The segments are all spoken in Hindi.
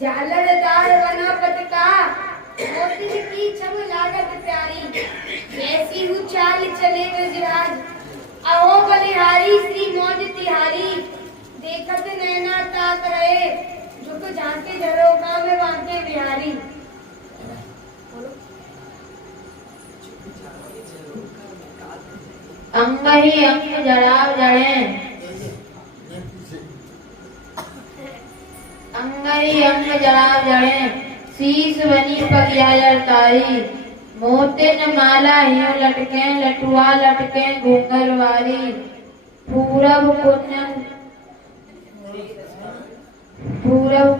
झालरदार वनापत का मोती की छम लागत प्यारी जैसी हूँ चाल चले गजराज अहो बलिहारी श्री मौज तिहारी देखत नैना ताक रहे झुक झांके झरोखा में बांके बिहारी। अंग ही अंग जड़ाव जड़े अंग ही अंग जड़ाव जड़े शीश बनी पगियालर तारी मोते न माला यूं लटके लटुआ लटके घूंगर वाली पूरब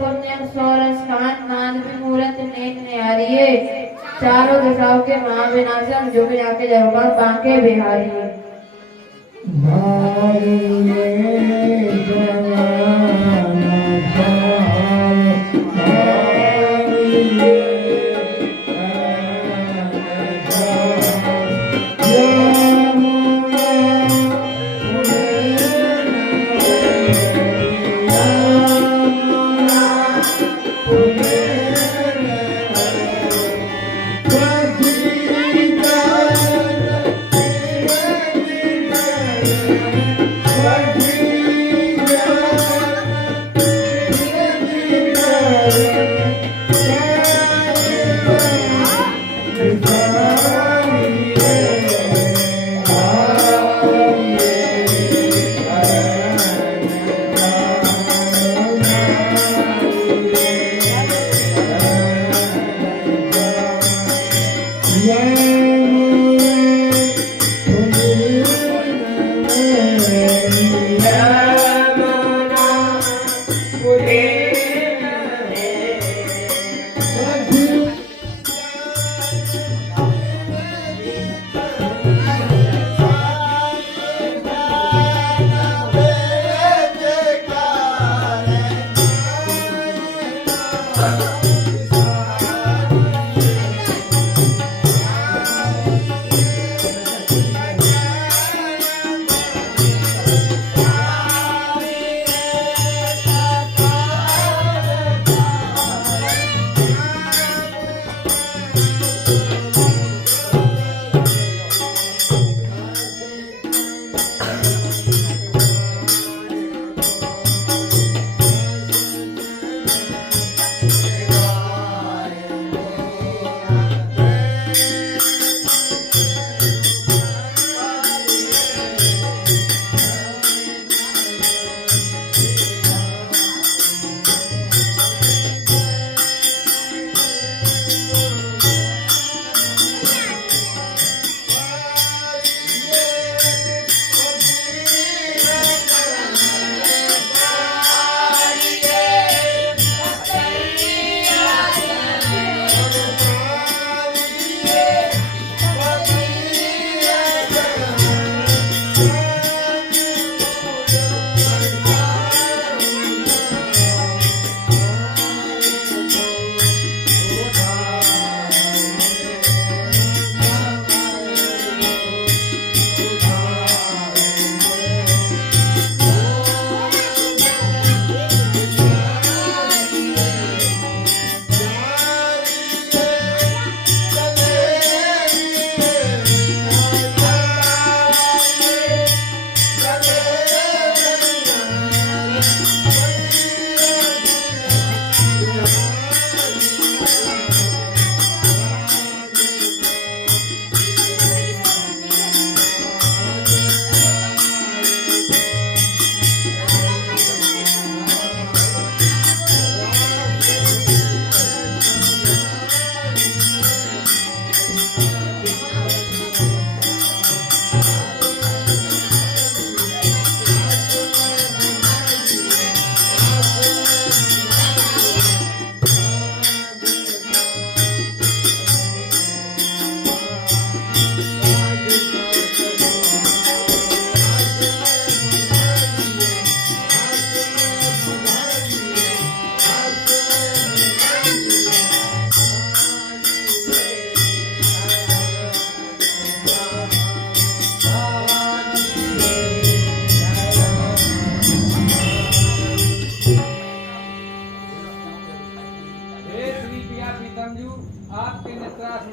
पुण्यम सोरस कांत मानवी मूरत नेक निहारिये चारों दिशाओं के महाविनाशक झुक जाके जरूर बांके बिहारी।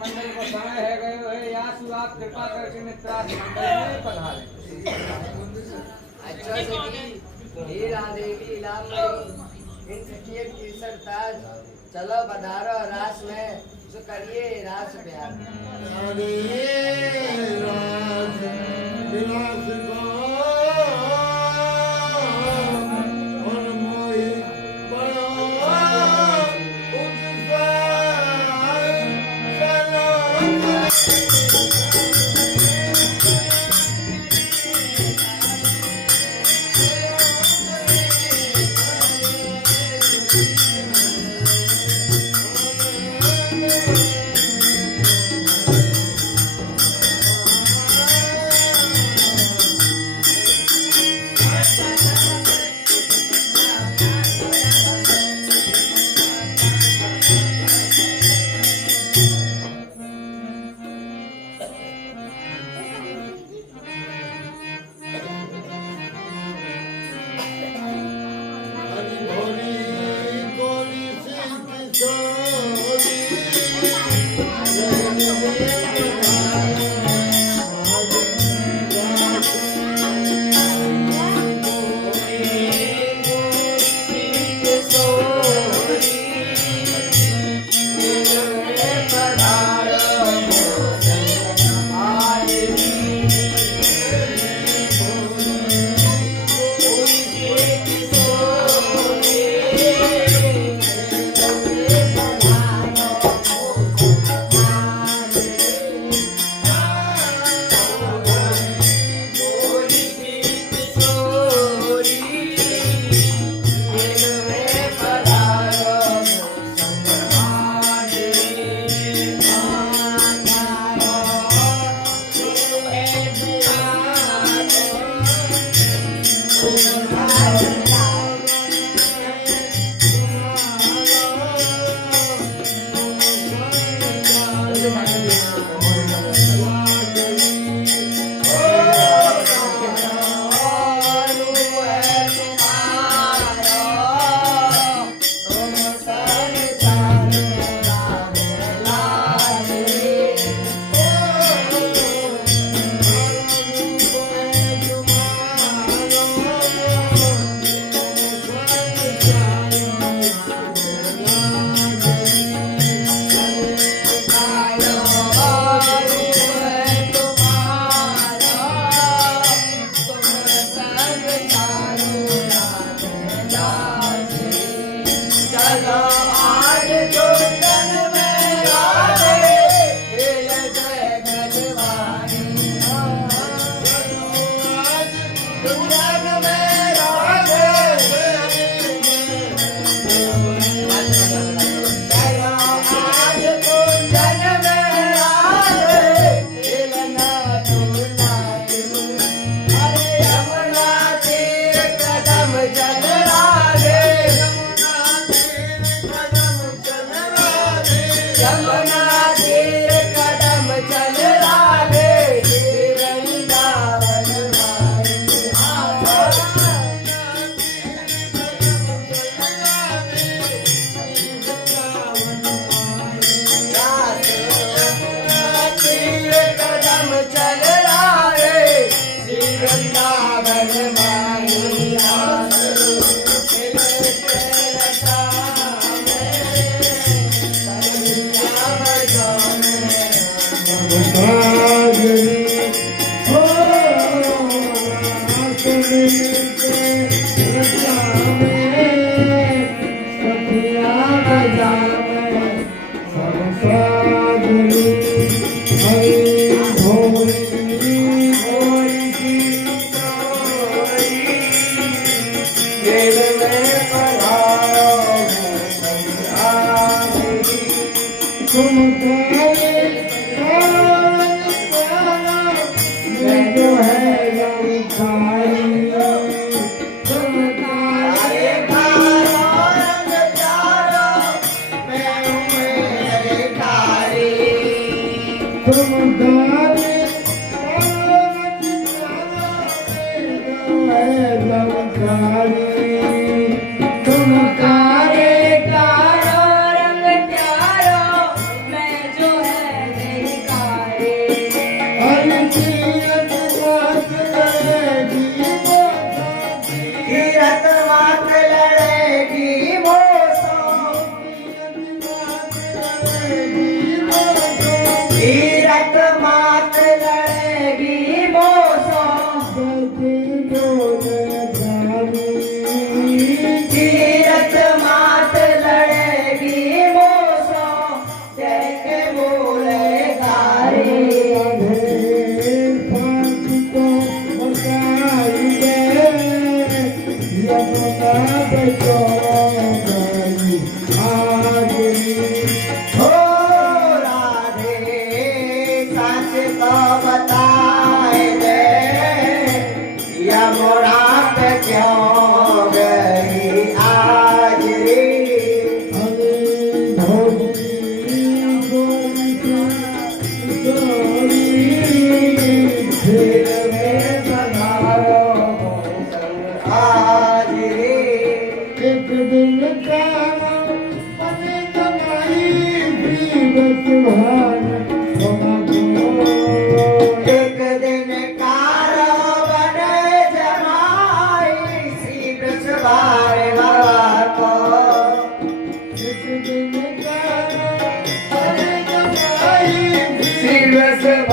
मंडल को समय है गयो है यासु आप कृपा करके मित्रास मंडल में पधारे। अच्छा सखी हे राधे की लाम मेरी इन सखियत की सरताज चलो बधारो रास में जो करिए रास प्यार हरे रास विलास और मोहि बड़ा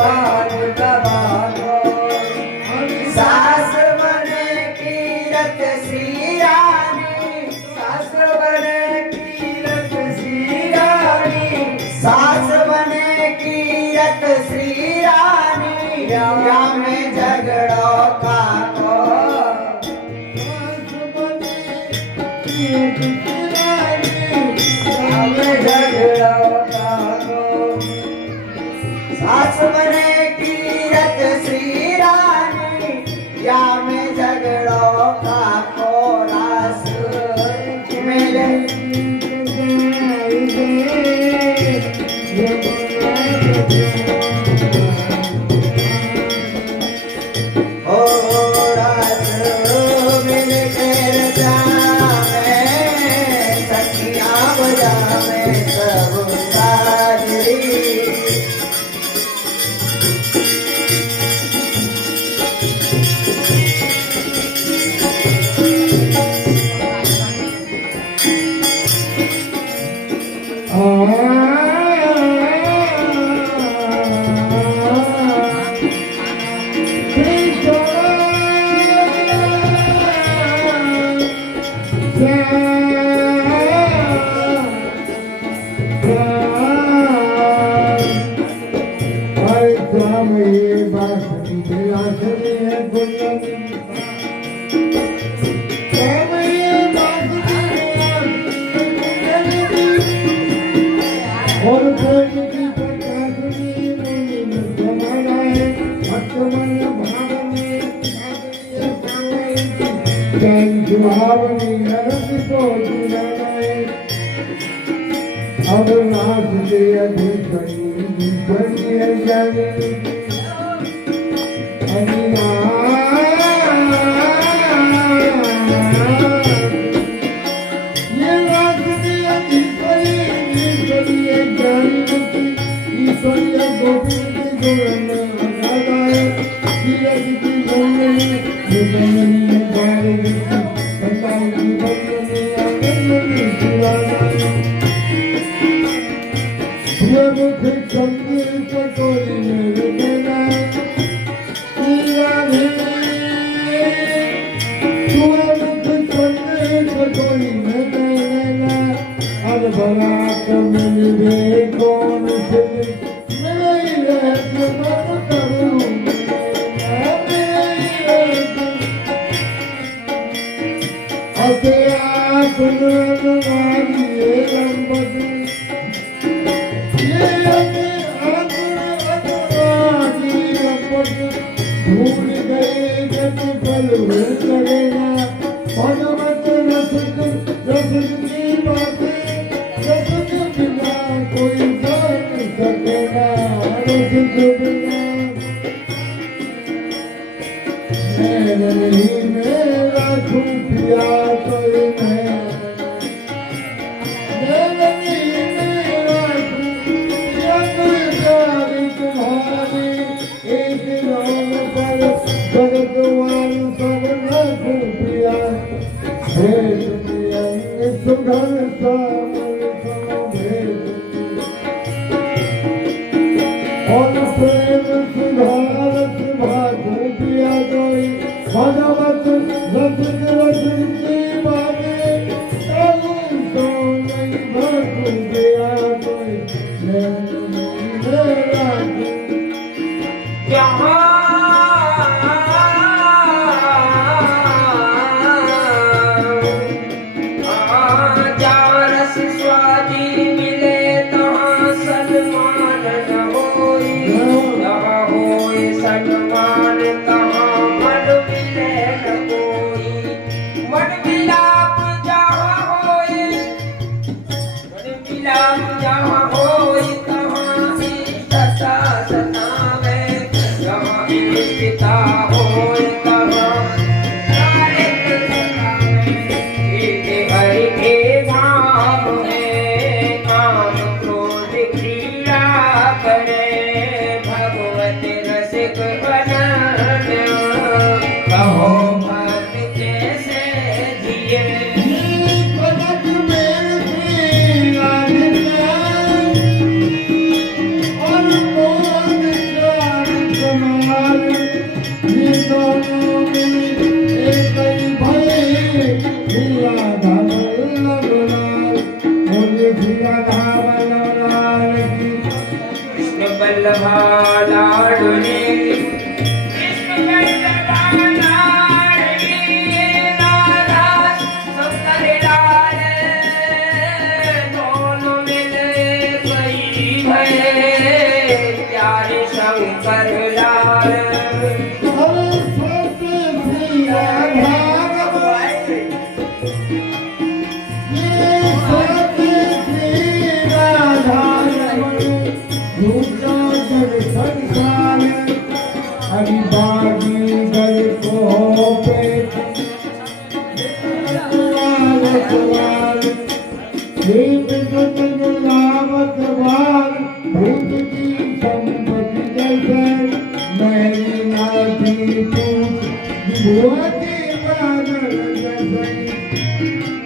भगवान प्रभातो सास बने कीरत श्री रानी सास बने कीरत श्री रानी सास बने कीरत श्री रानी या में झगड़ो का को सास बने कीरत श्री रानी या में झगड़ो का को रास मिले ओ रास मिल कर जावे सखियां बजावे सब साजरी अब नाथ के अधिकरी जाने ये नाथ के अधिकरी जानती ईश्वरीय गोविंद की जोड़ने आजादाए तीरथ की जोड़ने निकलने बारे कन्नाई की बंदने आनंद शिवाना मुख चंद्र चकोरी मेरे देना राधे मुख चंद्र चकोरी मेरे देना अब बरात मिले कौन से मेरे मन करूं अते आप नरवारी लंबी भूल गए जब पल लगेगा भगवत रस की बातें रस के बिना कोई जान सकेगा रस के बिना मैं नहीं मेरा खुफिया कोई नहीं भगवत रस रस की बातें दिया कोई सन्मान तहाँ मन मिले न कोई बल्लभा लाडली कृष्ण बल्लभा लाडली लाला शंकर लाल दोनों मिले कई भये प्यारे शंकर लाल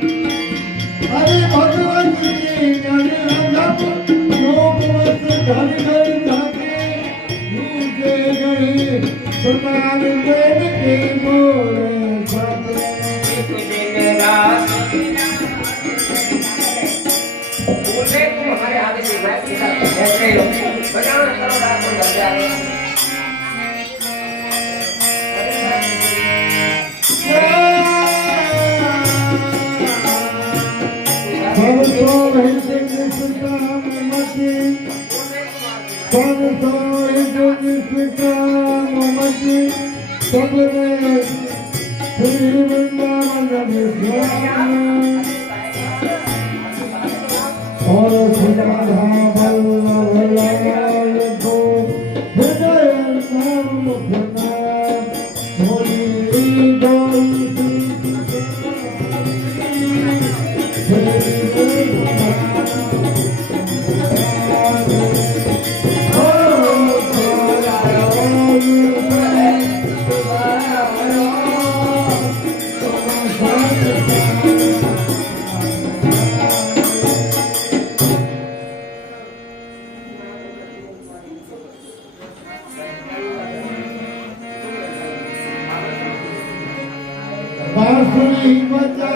अरे भगवान जी जन घर घर जाके मुझे गए सुनार देव के मोरे सामने दिन रात बोले तुम हमारे आगे से बैठ के साथ ऐसे बजाना करो रात को घर जाए बांसुरी बजा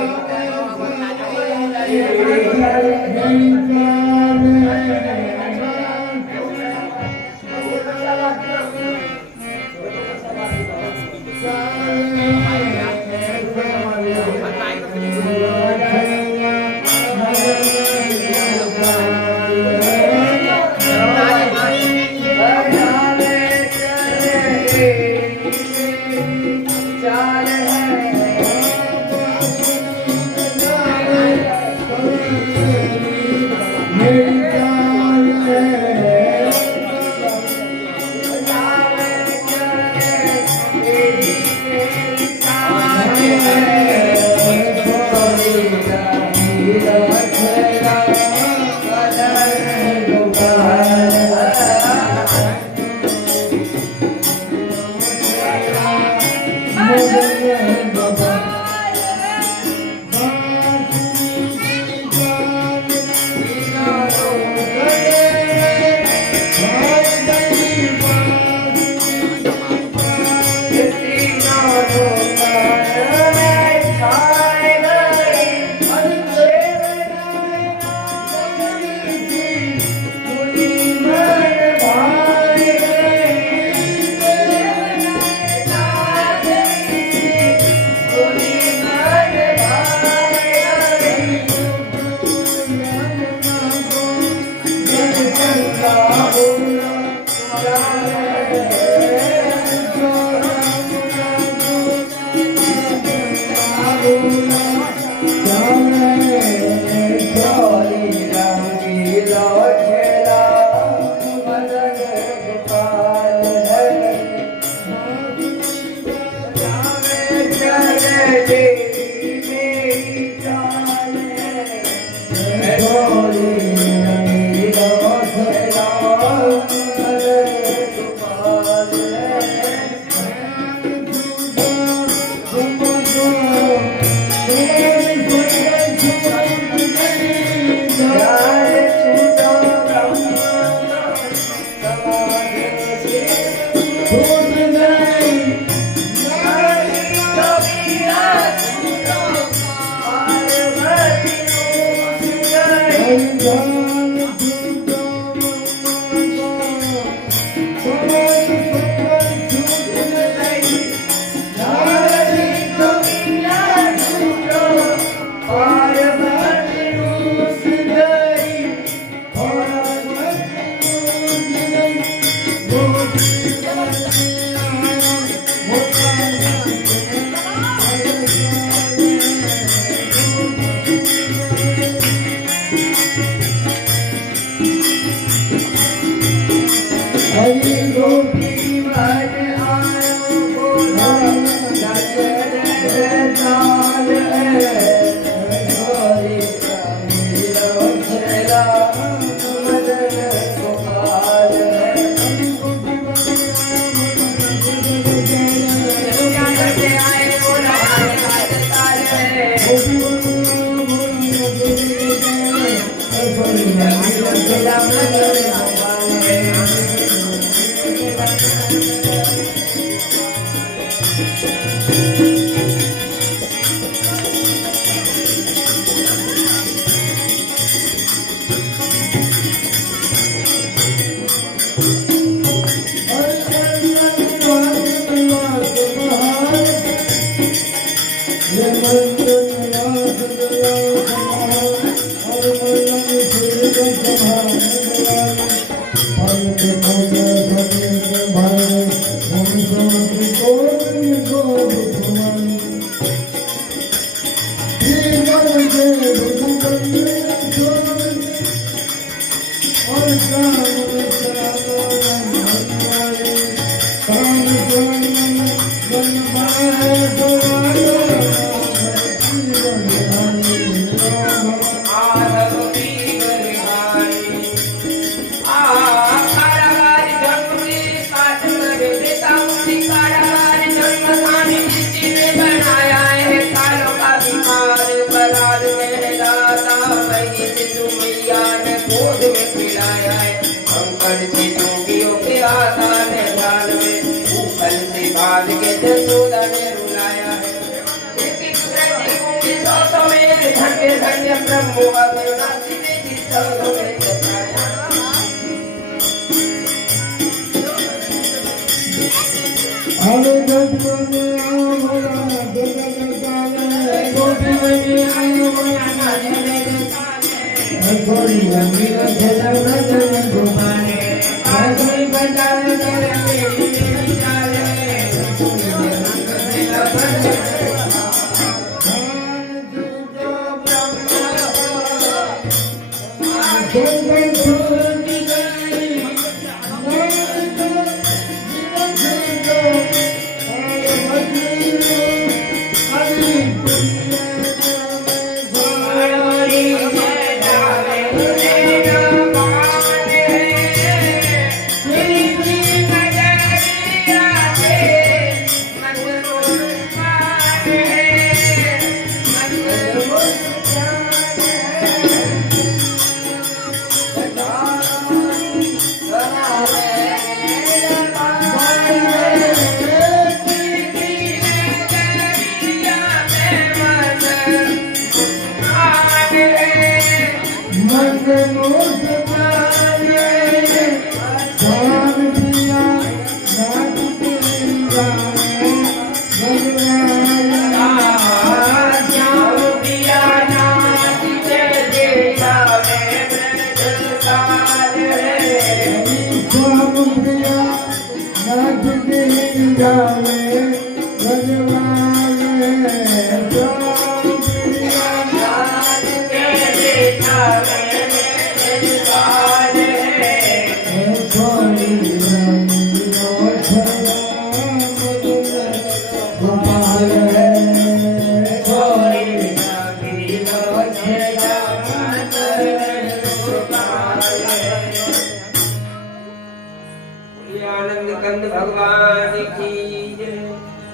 आनंद कंद भगवान की जय,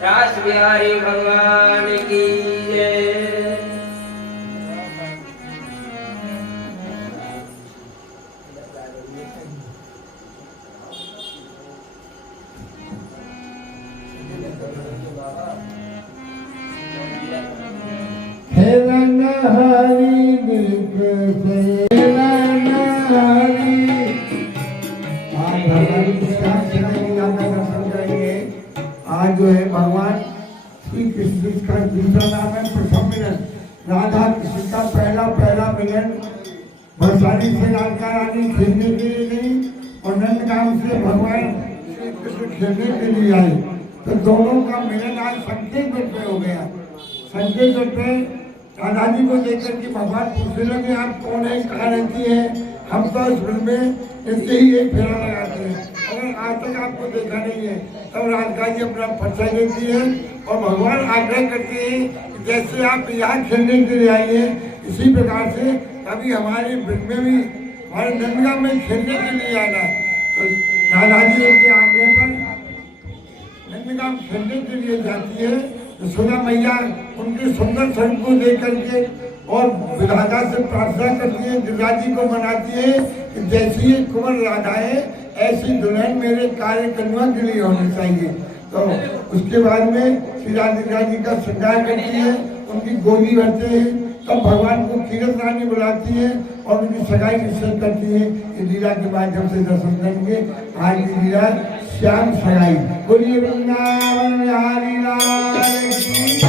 रास बिहारी भगवान की जय। हेलन हरि बिल्क से हेलन हरि। आज भगवान की प्रार्थना की गाना का समझाइए। आज जो है भगवान श्री कृष्ण का दूसरा नाम है प्रथम मिलन। राधा कृष्ण का पहला मिलन वैशाली से राधा रानी खेलने के लिए गई और नंदगांव से भगवान कृष्ण खेलने के लिए आए, तो दोनों का मिलन आज संकेत गढ़ पे हो गया। संकेत गढ़ पे दादाजी को देखकर कि भगवान पूछने लगे आप कौन है, कहाँ रहती है, हम तो इस वन में इससे ही एक फेरा लगाते हैं, अगर आज तक आपको देखा नहीं है। तब राधिका जी अपना परिचय देती है और भगवान आग्रह करते हैं कि जैसे आप यहाँ खेलने के लिए आई है, इसी प्रकार से कभी हमारे वन में भी, हमारे नंदगांव में खेलने के लिए आना। तो दादाजी उनके आग्रह पर नंदगांव खेलने के लिए जाती है। तो सुधा मैया उनके सुंदर स्वरूप को देख करके और विधाता से प्रार्थना करती है, गिरिराज जी को मनाती है कि जैसी ये कुंवर राधा है ऐसी दुल्हन मेरे कार्य कन्या के लिए होनी चाहिए। तो उसके बाद में श्री राधिका जी का श्रृंगार करती है, उनकी गोदी भरते हैं, तब भगवान को कीरत रानी बुलाती है और उनकी सगाई निश्चित करती है। इस लीला के माध्यम से दर्शन करेंगे आज की लीला श्याम सगाई। बोलिए वृंदावन बिहारी लाल की।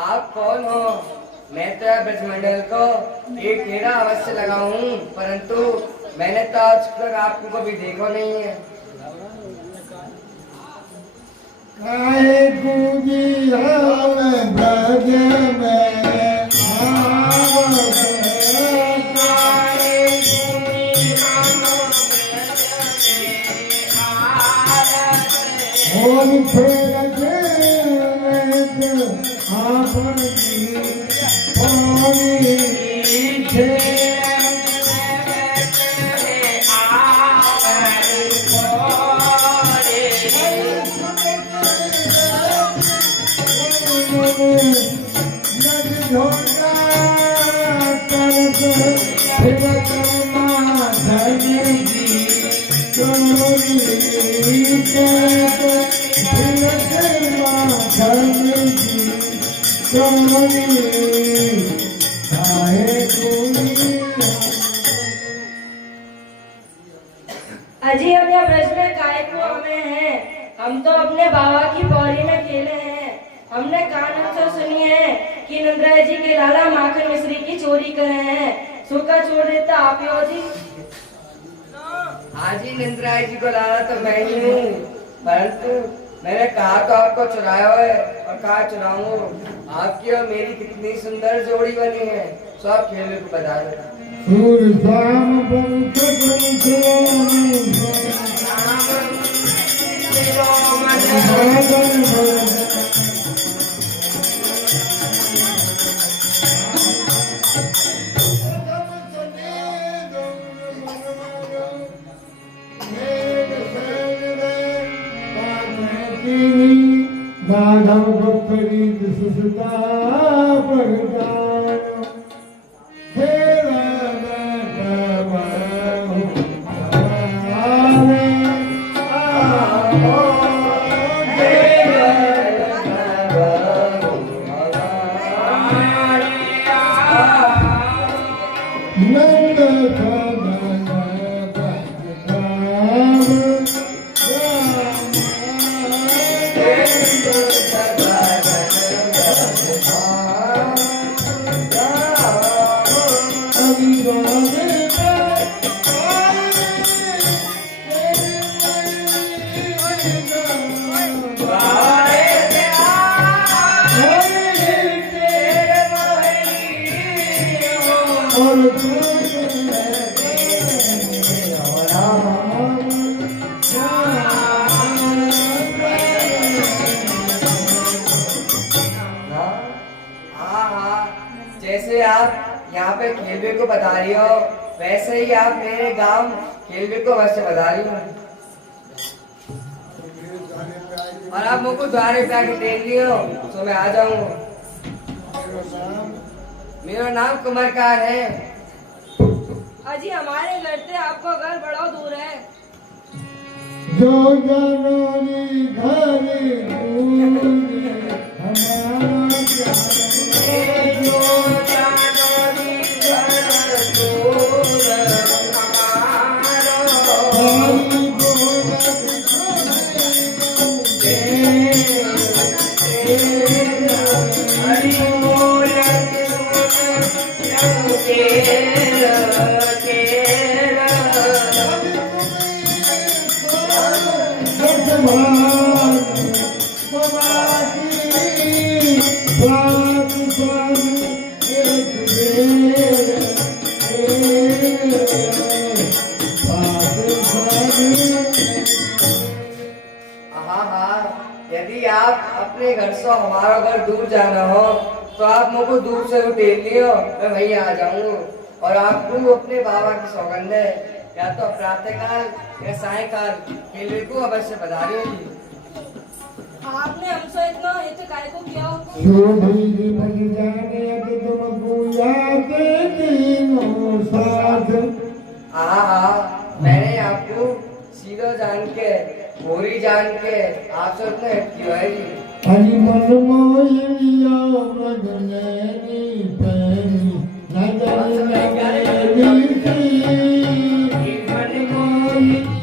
आप कौन हो? मैं तो ब्रजमंडल को एक फेरा अवश्य लगाऊं, परंतु मैंने तो आज तक आपको कभी देखा नहीं है। Oh अजी हम यहाँ ब्रज में काय को हमें हैं। हम तो अपने बाबा की पौरी में खेले हैं। हमने कानों से सुनी है कि नंदराय जी के लाला माखन मिश्री की चोरी करे हैं। सूखा छोड़ देता आप ही हो जी। हाँ जी, नंदराय जी को लाना तो मैं ही हूँ, परंतु मैंने कहा तो आपको चुराया है और कहा चुराऊंगा। आपकी और मेरी कितनी सुंदर जोड़ी बनी है, सब खेल को बता दो। माधव भक्तरी सुसुता प्रदान जैसे आप यहाँ पे खेलवे को बता रही हो, वैसे ही आप मेरे गांव खेलवे को वैसे बता रही हो। और आप मुझको द्वारे पे आके देख लियो तो मैं आ जाऊंगा। मेरा नाम कुमारकार है। अजी हमारे घर से आपका घर बड़ा दूर है। जो जननी घरे हमारा यदि आप अपने घर से हमारा घर दूर जाना हो तो आप मुझको दूर से उठेल लियो, मैं वहीं आ जाऊंगा। और आपको अपने बाबा की सौगंध है, या तो प्रातःकाल या सायकाल खेलवे को अवश्य बता रही होगी। आपने हमसे इतना हित काय को किया हो? शोभी बन जाने कि तुमको याद तीनों साथ। मैंने आपको सीधा जान के गोरी जान के आपसे उतना हित किया है जी। हरि मन मोहिया मन नैनी पैनी नजर नैनी सी मन मोहिया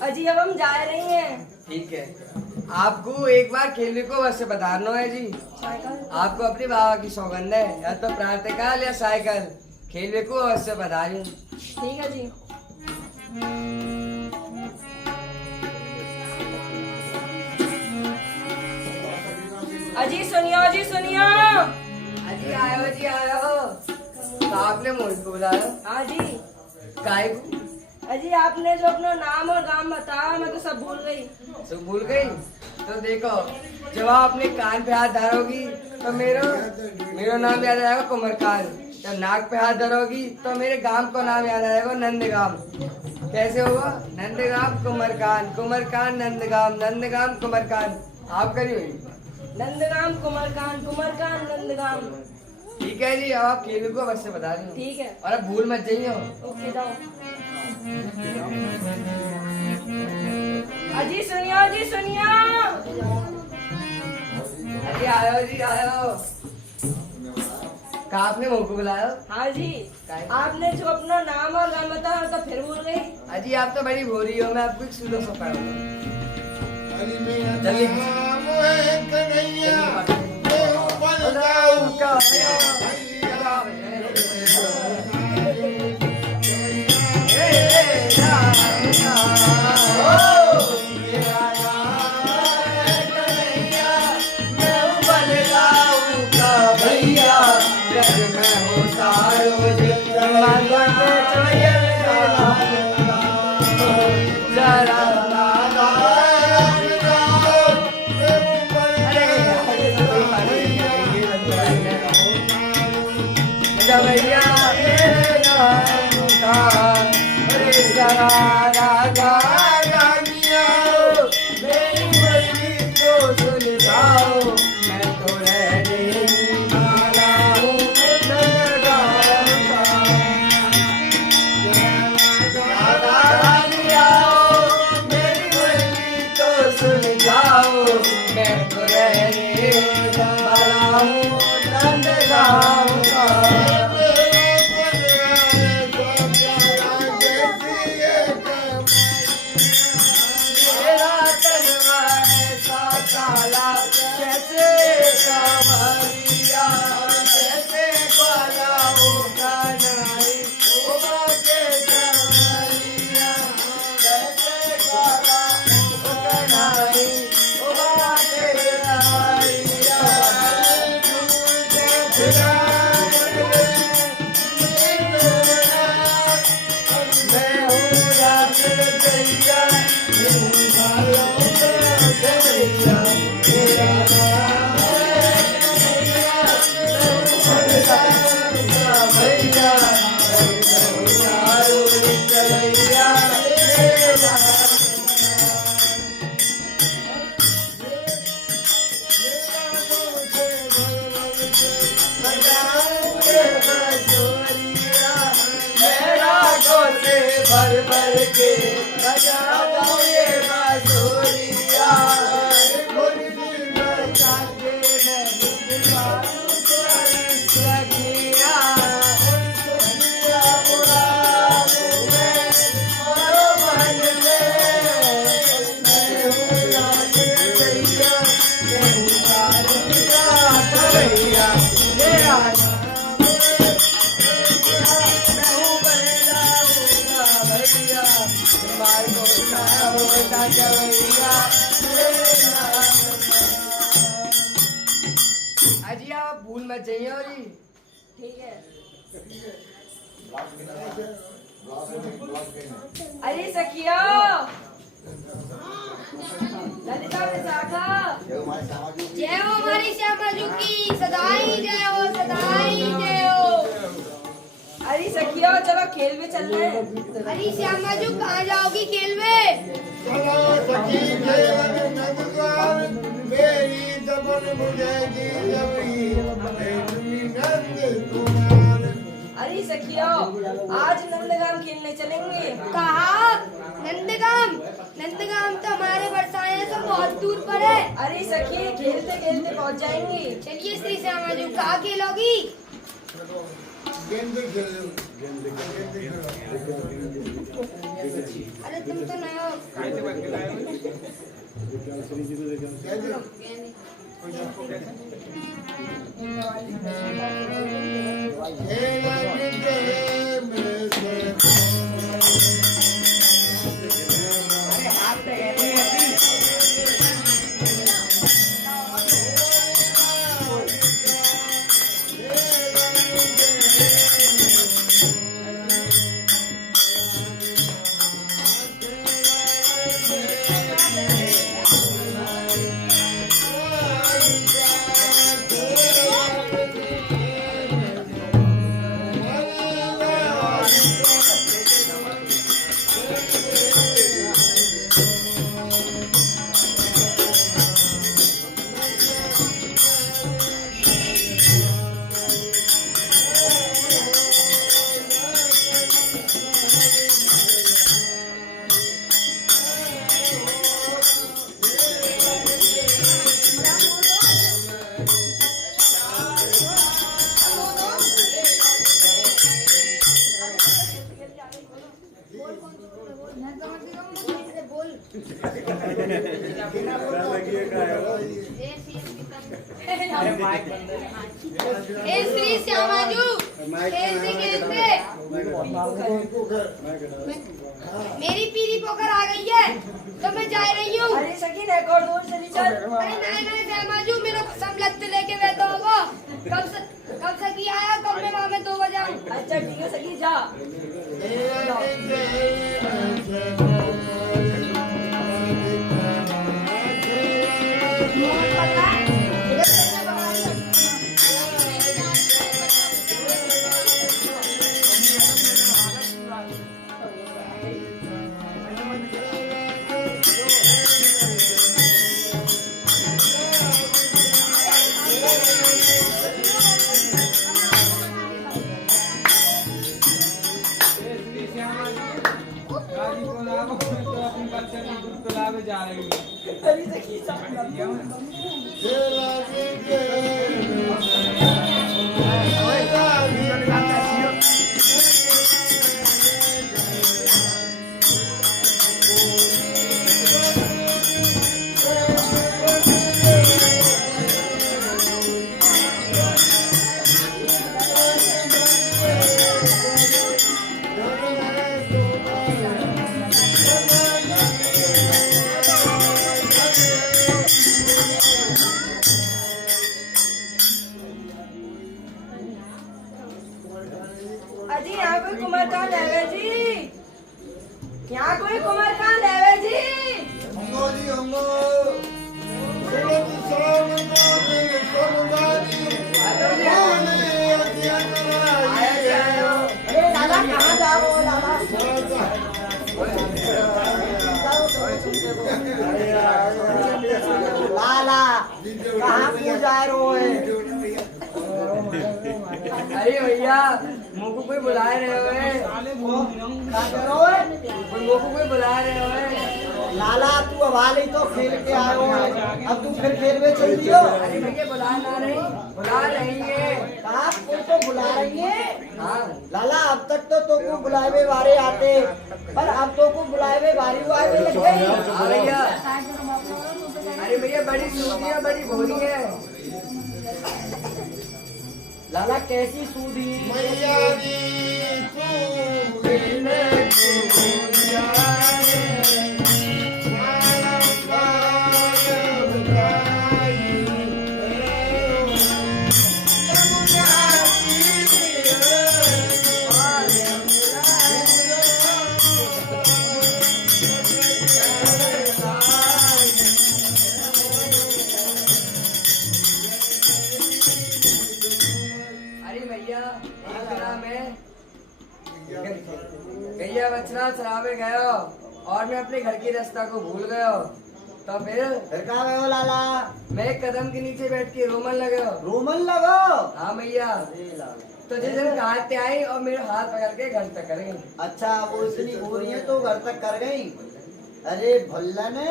अजी अब हम जा रही हैं। ठीक है, आपको एक बार खेलने को वैसे बताना है जी। आपको अपने बाबा की सौगंध है, या तो प्रातःकाल या सायकाल खेलने को वैसे बता रही हूँ। ठीक है जी। अजी सुनियो, अजी सुनियो। अजी आयो जी आयो। तो आपने मुझे को बुलाया? हाँ जी। काहे को? अजी आपने जो अपना नाम और गांव बताया मैं तो सब भूल गई। तो भूल गई? तो देखो, जब आप अपने कान पे हाथ धरोगी तो मेरा नाम याद आएगा कुमरकान। जब नाक पे हाथ धरोगी तो मेरे गांव का नाम याद आएगा नंदगाम। कैसे होगा? नंदगाम कुमरकान, कुमरकान नंदगाम, नंदगाम कुमरकान। आप करी हुई नंदगाम कुमरकान, कुमरकान नंदगाम। ठीक है जी, अब आप खेलू को बस से बता रही हूँ। ठीक है। और अब भूल मत जाइए। ओके जाओ। अजी सुनियो, अजी सुनियो। अजी आयो जी आयो। कहा आपने मुझको बुलाया? हाँ जी। आपने जो अपना नाम और गांव बताया तो फिर भूल गई। अजी आप तो बड़ी भोली हो, मैं आपको एक सीधा सा पढ़ाऊंगा। अजी आप भूल मत जाइए। और जी ठीक है। अरे सखियो, ललिता विशाखा, जय हो हमारी श्यामा जी की, सदाई जय हो, सदाई जय हो। अरे सखियो चलो खेल में चल रहे हैं। अरे श्यामा जी कहाँ जाओगी खेल में? चलो सखी खेल बुझेगी जबरी नंद कुमार। अरे सखियों, आज नंदगाम खेलने चलेंगे। कहा नंदगाम? नंदगाम तो हमारे बरसाने से बहुत दूर पर है। अरे सखी, खेलते खेलते पहुंच जाएंगे। चलिए श्री श्यामा जी, कहा खेलोगी? गेंद खेलो, गेंद खेलो। अरे तुम तो नए हो। ए श्री श्यामा जी, खेलते खेलते मेरी पीली पोकर आ गई है, तो मैं जा रही हूँ। अरे सखी, एक और दूर चली चल। अरे नहीं श्यामा जी, मेरा समलत लेके बैठा होगा। कब से किया है, कब मैं वहाँ में 2 बजे आऊँ। अच्छा ठीक है सखी, जा। जा रही है। अरे सखी, अजी यहाँ कोई कुमारकांड है जी? यहाँ कोई कुमारकांड है जी? हमको जी हमको सुरत सोमना दिल सोमवारी बोले अरे लाला, कहाँ जा रहे हो लाला? लाला, कहाँ को जा रहे हो? अरे भैया, मुझको कोई बुला रहे हो? मुझको कोई बुला रहे हो? लाला, तू अब हाल ही तो खेल के आयो है, अब तू फिर खेल में चल दियो। अरे भैया, बुला रही है। कहा कोई तो बुला रही है? हाँ लाला, अब तक तो को बुलावे वारे आते, पर अब तो को बुलावे वारी वारे लग गई। हाँ भैया। अरे भैया, बड़ी सूदी है, बड़ी भोली है। लाला, कैसी सूदी? मैया जी तू बिने गैया बछड़ा चरावे गयो और मैं अपने घर की रास्ता को भूल गयो। तो फिर कहाँ गए हो लाला? मैं एक कदम के नीचे बैठ के रोमन लगे। रोमन लगो। हाँ मैया। अरे लाला। तो जिस दिन कहते आई और मेरे हाथ पकड़ के घर तक कर गई। अच्छा, वो इतनी बोरियां तो घर तक कर गई। अरे भल्ला ने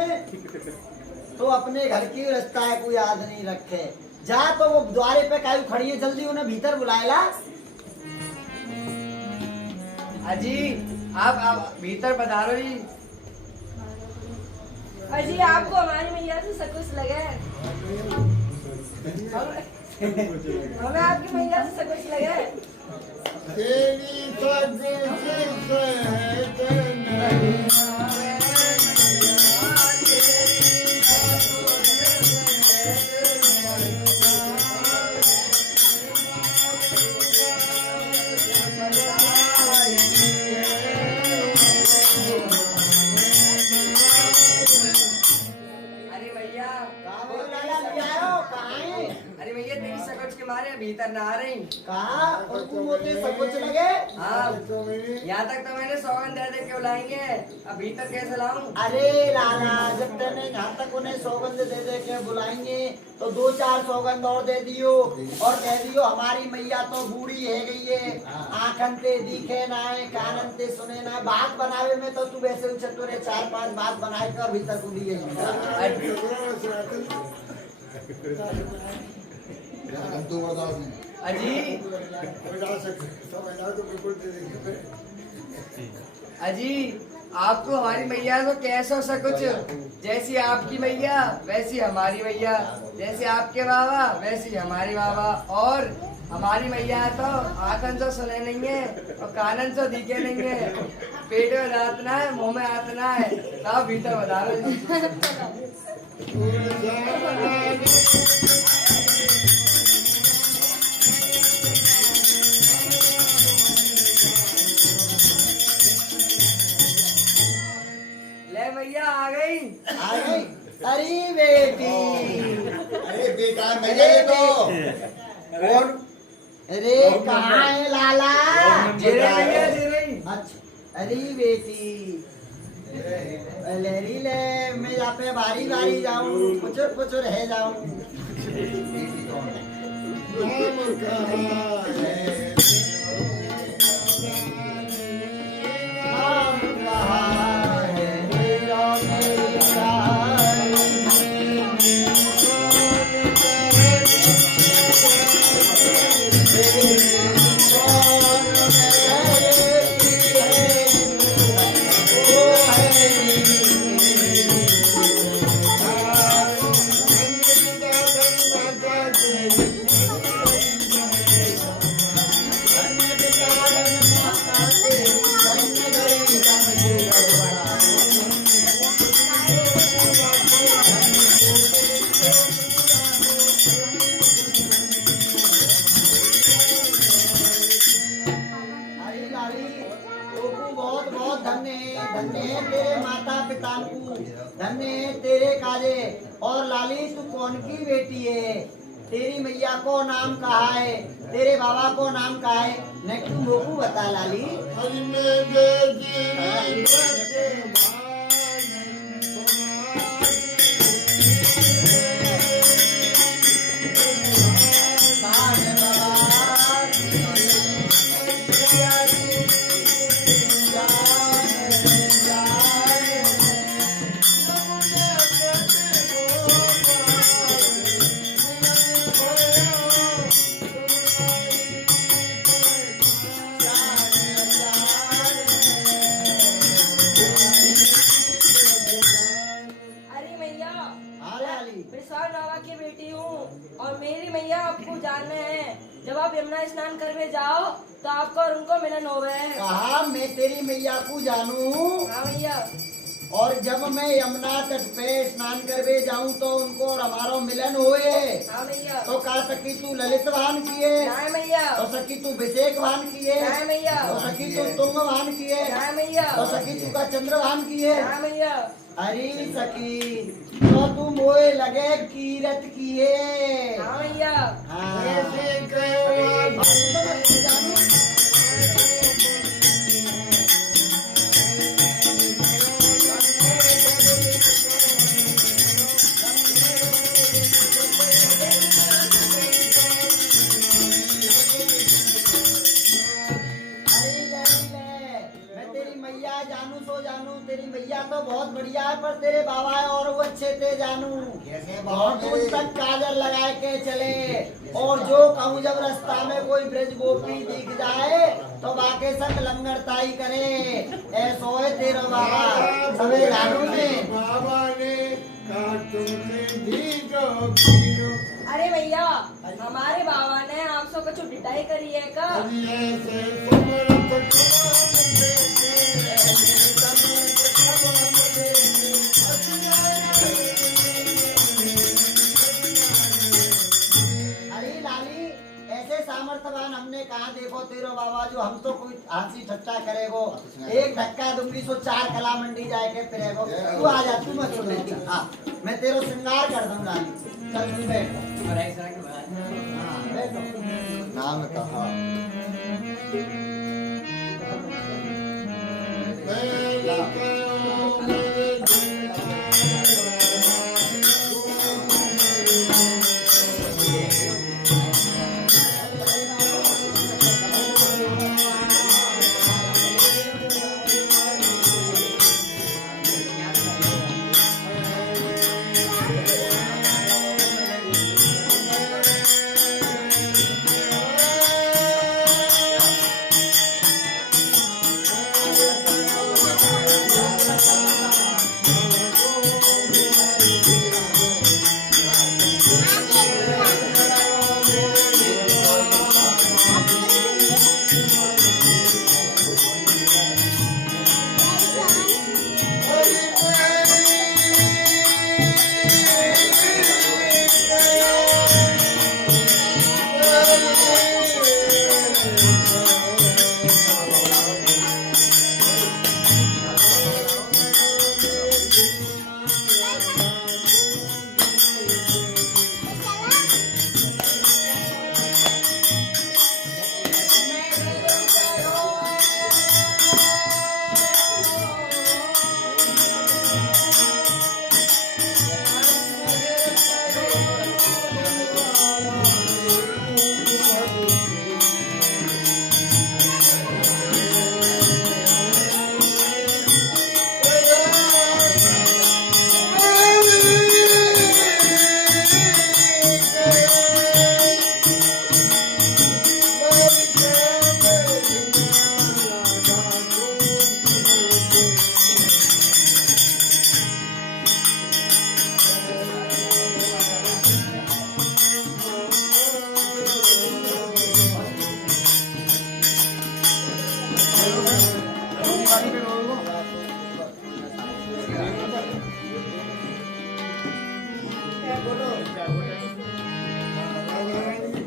तो अपने घर की रास्ता है, कोई याद नहीं रखे। जा तो वो द्वारे पे कायू खड़ी है, जल्दी उन्हें भीतर बुलाएला। अजी आप भीतर पधारो जी। अजी आपको हमारी मैया से सकुच लगे? हमें आपकी मैया से सकुच लगे? तेरी सकुच अरे भैया। कहाँ हो लाला, ले आओ। कहाँ है? अरे भैया तेरी सकच के मारे भीतर ना आ रही। कहाँ? और तुम मोटे सकुच लगे? हाँ यहाँ तक तो मैंने सौगंध दे के बुलाई है, अब भीतर कैसे लाऊं? अरे लाला, जब तेने यहाँ तक उन्हें सौगंध दे के बुलाएंगे तो 2-4 सौगंध और दे दियो और कह दियो हमारी मैया तो बूढ़ी है गई है, आंखन ते दिखे ना है, कानन ते सुने ना है। बात बनावे में तो तू वैसे उछतुरे 4-5 बात बनाए कर भीतर कूदी गई। अजी अजी आपको हमारी मैया तो कैसा हो सकुच? जैसी आपकी मैया वैसी हमारी मैया, जैसे आपके बाबा वैसी हमारी बाबा। और हमारी मैया तो आंखन से सुने नहीं है और कानन से दिखे नहीं है, पेट में दांतना है, मुंह में आतना है। तो आप भीतर बता रहे ले मैया आ गई। आ गई? अरे बेटी, अरे बेटा मेरे तो कौन? अरे कहाँ है लाला? जीरे भैया जीरे। अच्छा, अरे बेटी लहरी ले, मैं यहाँ पे बारी बारी जाऊँ, पुचुर पुचुर रह जाऊँ। नाम कहाँ है? नाम कहाँ है मेरा मेरा? अरे लाली, तोकू बहुत बहुत धन्य है तेरे माता पिता को, धन्य है तेरे काजे। और लाली तू कौन की बेटी है? तेरी मैया को नाम कहा है? तेरे बाबा को नाम कहा है? न तू मोकू बता लाली। अरे मैया, हाँ लाली। प्रसाद बाबा की बेटी हूँ और मेरी मैया आपको जानना है। जब आप यमुना स्नान करने जाओ तो आपको और उनको मिलन होवे। कहा मैं तेरी मैया को जानू, हाँ मैया। और जब मैं यमुना तट पे स्नान करवे जाऊं तो उनको और हमारो मिलन होए। हाँ मैया। तो कहा सकी तू ललित भान किए, हाँ मैया। तो सकी तू अभिषेक भान किए, हाँ मैया। तो सकी तू तुंग भान किए, हाँ मैया। तो सकी तू का चंद्र भान किए। हाँ मैया। अरे सकी तो तू मोए लगे कीरत किए। हाँ मैया। तो बहुत बढ़िया है, पर तेरे बाबा है और वो अच्छे थे जानू। कैसे बहुत दूर तक काजल लगाए के चले, और जो कहूँ जब रास्ता में कोई ब्रज गोपी दिख जाए तो बाके संग लंगड़ताई करे। ऐसो है तेरा बाबा सबे जानू ने। बाबा ने कहा तुमने भीगो भीगो। अरे भैया, हमारे बाबा ने आपसे कुछ पिटाई करी है का? अभी ऐसे समर्थ कमान देते, अरे लाली, ऐसे सामर्थ्यवान हमने कहा देखो तेरो बाबा जो हम तो कोई हंसी ठट्टा करेगो। एक धक्का दूंगी सो 4 कला मंडी जाए के फिरेगो। तू आ जा, तू मत छोड़। हाँ, मैं तेरो श्रृंगार कर दूं लाली। चल तू बैठ। हाँ, बैठो। नाम कहा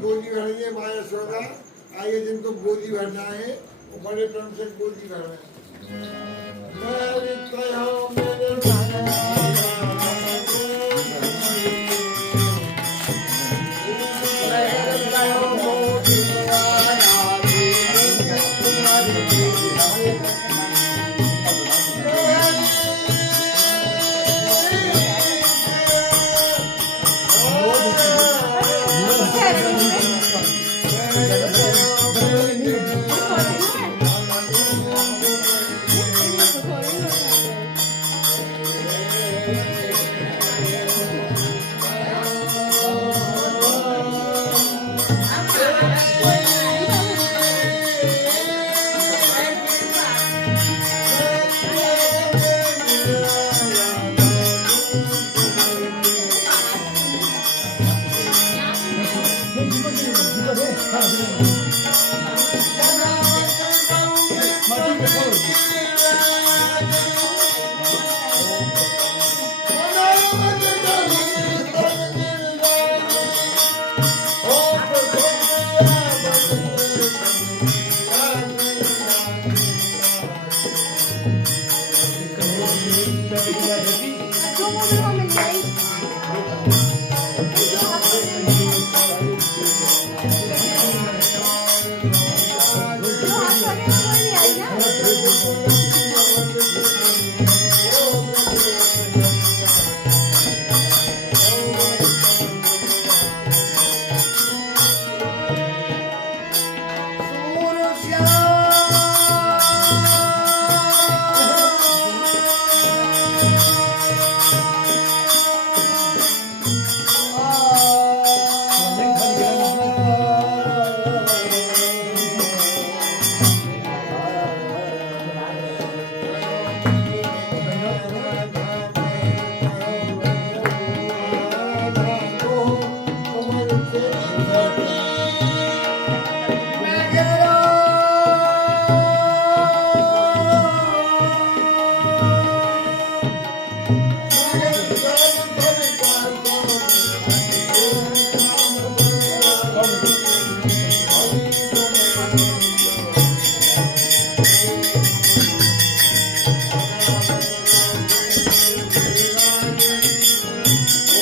गोदी भरनी है माया सोदा। आइए जिनको गोदी भरना है वो बड़े प्रेम से गोदी भर रहे हैं। मेरे कहो मेरे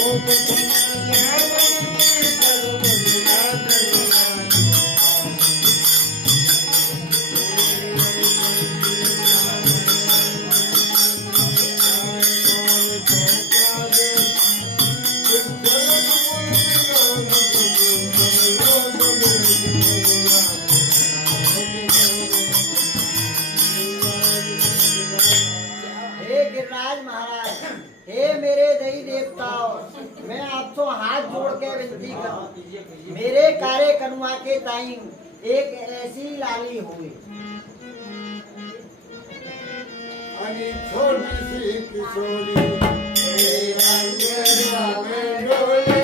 हे गिरिराज महाराज, हे मेरे देवी देवताओं, मैं आपसे हाथ जोड़ के विनती करूं, मेरे कार्य कनुआ के ताई एक ऐसी लाली हुई आणि छोटी सी किशोरी मेरे अंगना में डोले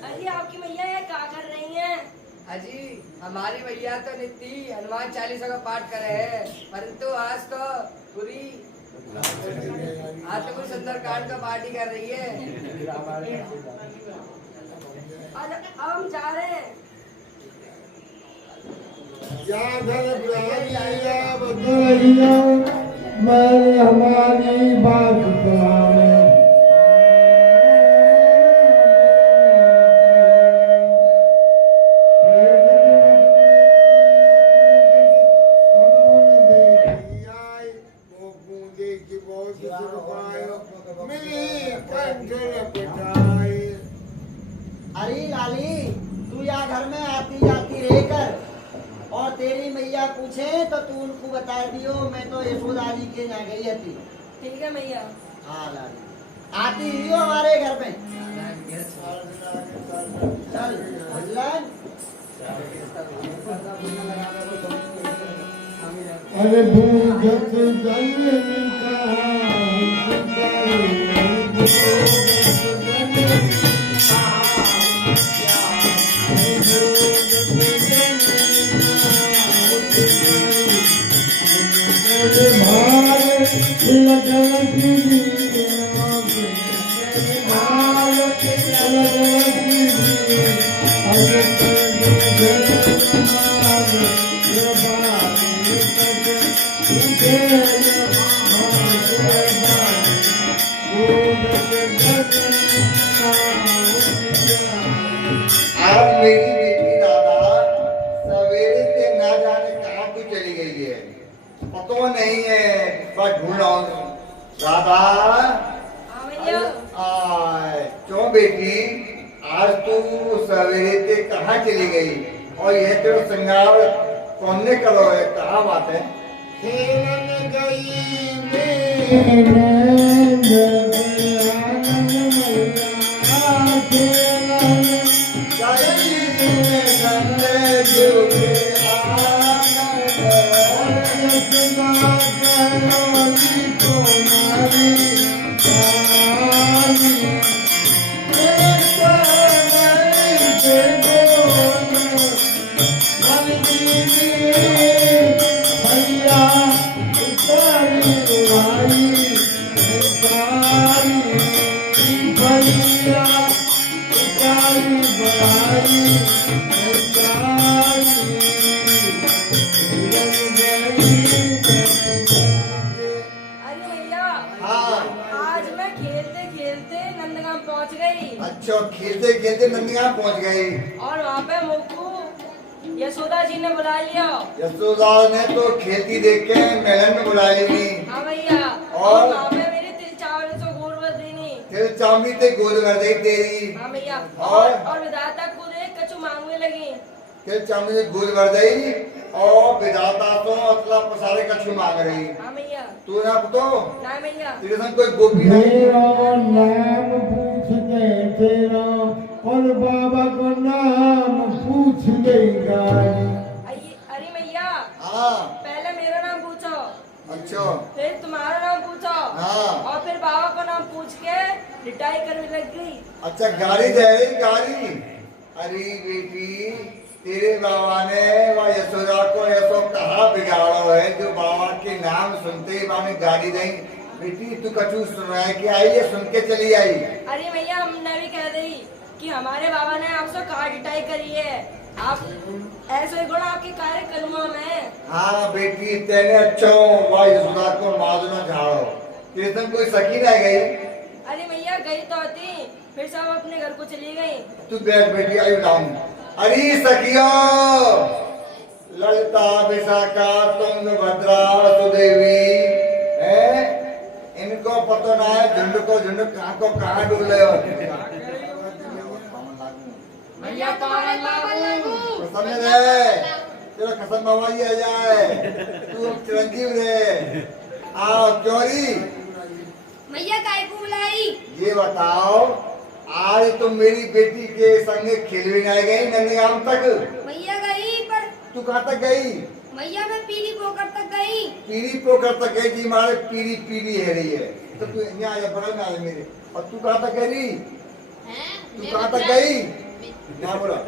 अजी आपकी मैया ये क्या कर रही हैं? अजी हमारी भैया तो नित्य हनुमान चालीसा का पाठ करे है, परंतु आज तो पूरी सुंदर कांड का पाठ ही कर रही है। अब हम जा रहे हैं। या घर प्यारिया बतैया मैं हमारी बात सुनावे अरे लाली, तू यहाँ घर में आती जाती रहकर और तेरी मैया पूछे तो तू उनको बता दियो मैं तो यशोदा जी के यहाँ गई थी। ठीक है मैया। हाँ लाली, आती ही हो हमारे घर पे। चल भजन। अरे भूगत जननी का आज मेरी बेटी राधा सवेरे से ना जाने कहाँ को चली गई है, पता नहीं है, पर ढूंढ रहा हूँ। राधा, हाँ मैया। क्यों बेटी आज तू सवेरे से कहाँ चली गई और यह तेरा श्रृंगार कौन ने करो है, कहाँ बात है? खेलन गई अरे मैया, हाँ। आज मैं खेलते खेलते नंदगांव पहुंच गई अच्छा, खेलते खेलते नंदगांव पहुँच गई और वहाँ पे मुझको यशोदा जी ने बुला लिया। यशोदा ने तो खेती देख के महल में बुला ली। हाँ भैया। और वहाँ पे मेरी तिल चावल से गोल बस देनी। फिर चावनी ते गोल कर दे तेरी। हाँ भैया। और और विधाता को देख कछु लगी। के चांदी गोद भर जाई और विधाता तो अतला पसारे कछु मांग रही। हाँ मैया। तू ना तो ना मैया। तेरे संग कोई गोपी नहीं। तेरा नाम पूछते तेरा और बाबा का नाम पूछ गई गाड़ी। अरे मैया, हाँ पहले मेरा नाम पूछो, अच्छा फिर तुम्हारा नाम पूछो, हाँ। और फिर बाबा का नाम पूछ के रिटाई करने लग गई। अच्छा गाड़ी दे रही गाड़ी। अरे बेटी तेरे बाबा ने वह यशोदा को ऐसो कहा बिगाड़ो है जो बाबा के नाम सुनते ही माने गाड़ी दें। बेटी तू कछु सुन रहा है कि आई है सुन के चली आई। अरे मैया, हमने भी कह दी कि हमारे बाबा ने आपसे कहा रिटाई करी है, आप ऐसे गुण आपके कार्य करूँगा मैं। हाँ बेटी तेने अच्छो वह यशोदा को मादना झाड़ो। तेरे संग कोई सखी नहीं गई। अरे मैया गई तो थी, फिर सब अपने घर को चली गई। तू बैठ बेटी आई बताऊं। अरे सखियो ललिता विशाखा तुंगभद्रा सुदेवी है इनको पता ना है झुंड को झुंड कहाँ को कहाँ डूले हो। मैया तुम्हारे पापा लागू। प्रसन्न रहे तेरा कसम बवाई आ जाए तू चिरंजीव रे। आओ चोरी मैया काय को बुलाई? ये बताओ आज तुम मेरी बेटी के संग खेलने नहीं गई नंदगांव तक? मैया गई पर तू कहाँ तक गई? मैया मैं पीली पोखर तक गई। पीरी पोखर तक गई जी मारे पीरी पीरी है रही है। तो तू यहाँ आया बगल में आया मेरे। और तू कहाँ तक गई? तू कहाँ तक गई? ना बोला। मैं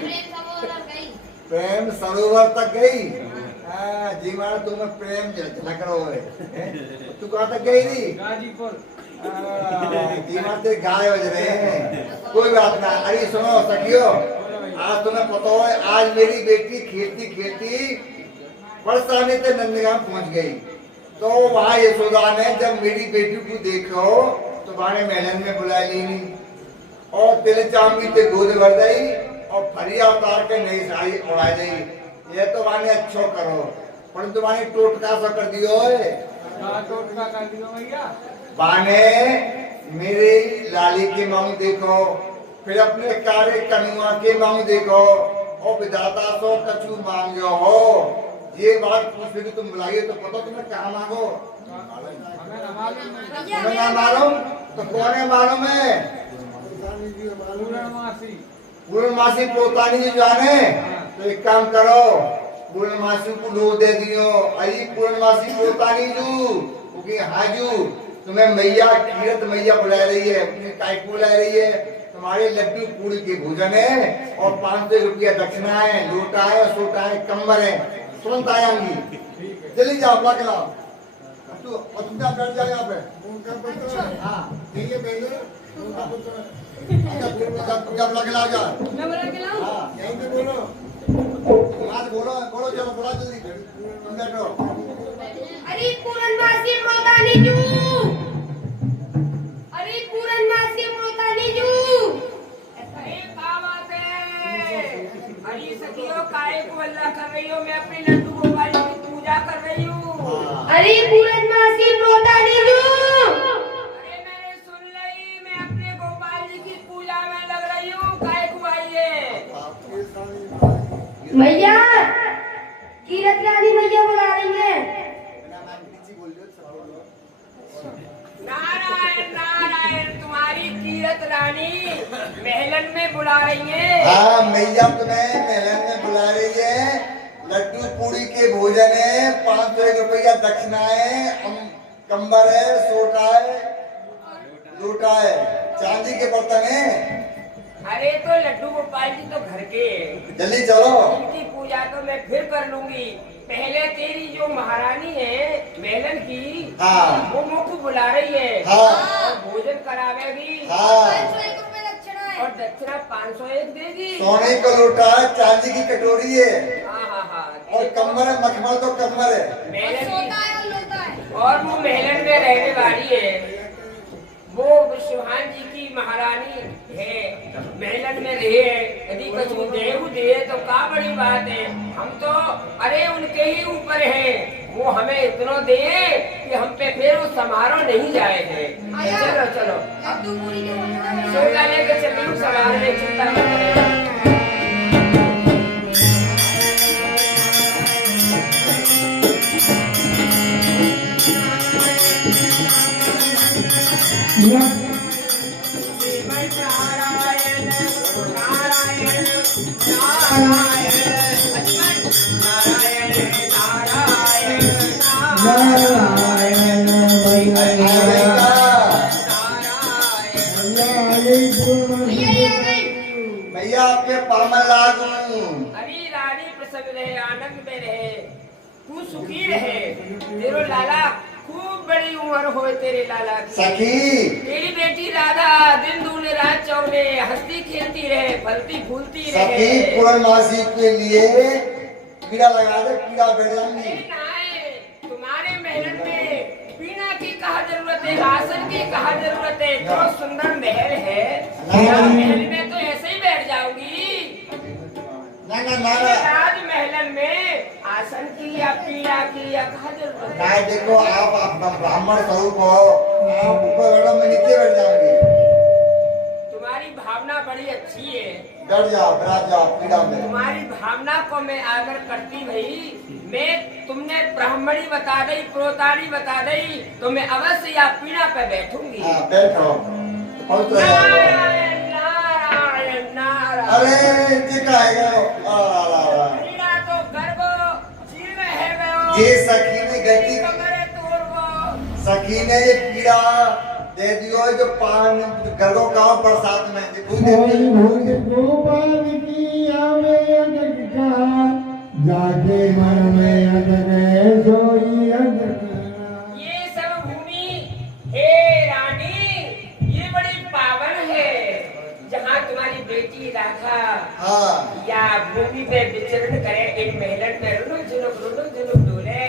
प्रेम सरोवर गई। प्रेम सरोवर तक गई। हाँ जी मारे तुम्हें प्रेम झलक रहा है। तू कहाँ तक गई थी? गाजीपुर। जी मारे तेरे गाय बज रहे हैं। कोई बात ना। अरे सुनो सखियो आज तुम्हें पता है आज मेरी बेटी खेलती खेलती परसाने से नंदगांव पहुंच गई। तो वहाँ यशोदा ने जब मेरी बेटी को देखो तो बाने महलन में बुला ली और तिल चांदी ते गोद भर गई और फरिया उतार के नई साड़ी उड़ा दी। ये तो बाने अच्छो करो पर तुम्हारी टोटका सा कर दियो है। टोटका कर दियो भैया। बाने मेरे लाली की मांग देखो फिर अपने कार्य कनुआ के मांग देखो और विधाता सो कछु मांगो हो। ये बात पूछ के तुम बुलाइए तो पता तुम्हें क्या मांगो? तुम्हें ना मालूम तो कौन है मालूम है? पूर्णमासी पोतानी जी जाने। तो एक काम करो पूर्णमासी को लो दे दियो। अरे पूर्णमासी पोतानी जू क्योंकि हाजू तुम्हें मैया कीरत मैया बुला रही है। काय को बुला रही है? तुम्हारे लड्डू पूरी के भोजन है और 500 रुपया दक्षिणा है, लोटा है, सोटा है, कम्बर है। तुरंत आएंगी। चली जाओ अपना खिलाओ। तू तुम क्या बैठ जाओ यहाँ पे। हाँ ठीक है पहले जब लग ला जा। मैं बोला के लाऊं? हाँ यहीं पे बोलो। बोलो बोलो चलो बोला जल्दी तुम बैठो। अरे पूरनवासी मोतानी जू। अरे पूरनवासी मोतानी जू। अरे बाबा से अरे सखियो काय को अल्लाह कर रही हो? मैं अपने लड्डू गोपाल की पूजा कर रही हूँ। अरे पूरनवासी मोतानी जू। अरे मैंने सुन ली मैं अपने गोपाल जी की पूजा में लग रही हूँ। काय को आइए मैया कीरत रानी मैया बुला रही है। नारायण नारायण तुम्हारी कीरत रानी महलन में बुला रही है। हाँ मैया तुम्हें महलन में बुला रही है। लड्डू पूरी के भोजन है, 500 रुपया दक्षिणा है, कंबर है, सोटा है, लोटा है, चांदी के बर्तन है। अरे तो लड्डू गोपाल जी तो घर के जल्दी चलो। इनकी पूजा तो मैं फिर कर लूंगी। पहले तेरी जो महारानी है महलन की हाँ वो मुझको बुला रही है हाँ और भोजन करावेगी हाँ 501 रुपए दक्षिणा है। और दक्षिणा 501 देगी। सोने का लोटा है, चांदी की कटोरी है हाँ हाँ हाँ और कम्बर है, मखमल तो कम्बर है। महलन की सोता है और लोटा है। और वो महलन में रहने वाली है। वो विश्वहान जी की महारानी है, महलन में रहे। यदि कछु देव दे तो का बड़ी बात है। हम तो अरे उनके ही ऊपर है। वो हमें इतना दे कि हम पे फिर वो समारोह नहीं जाए हैं। चलो चलो लड्डू पूरी के भोजन में सोटा लेके चलिए समारोह में चिंता मत करें। नारायण भैया भैया आपके पामन लागू। अरे रानी प्रसन्न रहे, आनंद में रहे, तू सुखी रहे। तेरो लाला खूब बड़ी उम्र हो तेरे लाला की। सखी तेरी बेटी राधा दिन दूने रात चौने हंसती खेलती रहे, फलती फूलती सखी रहे। पूर्णमासी के लिए कीड़ा लगा दे, कीड़ा बैठ जाएंगी। नहीं नाए, तुम्हारे महल में पीना की कहा जरूरत है, आसन की कहा जरूरत है। जो सुंदर महल है, महल में तो ऐसे ही बैठ जाओगी। ना ना ना ये राजमहलन में आसन की या पीड़ा की या कहा जरूरत है। ना देखो आप ब्राह्मण स्वरूप हो, आप ऊपर बैठो, मैं नीचे बैठ जाऊंगी। तुम्हारी भावना बड़ी अच्छी है। डर जाओ, डरा जाओ पीड़ा में। तुम्हारी भावना को मैं आदर करती भाई। मैं तुमने ब्राह्मणी बता दी, प्रोतानी बता दी, तो मैं अवश्य या पीड़ा पे बैठूंगी। हाँ बैठो, बहुत नारायण नारायण नारायण। अरे टीका है गयो। पीड़ा तो गर्भो जीव है गयो। ये सखी ने गलती, कमरे तोड़बो। सखी ने ये कीड़ा दे दियो जो पान गलो का बरसात में देखो कोई भूत गोपाल की आवे अगट का, जाके मन में अगने सोई अगट। ये सब भूमि हे रानी, ये बड़ी पावन है। जहाँ तुम्हारी बेटी राधा हाँ या भूमि पे विचरण करे, इन महलन में रुनुक झुनुक डोले,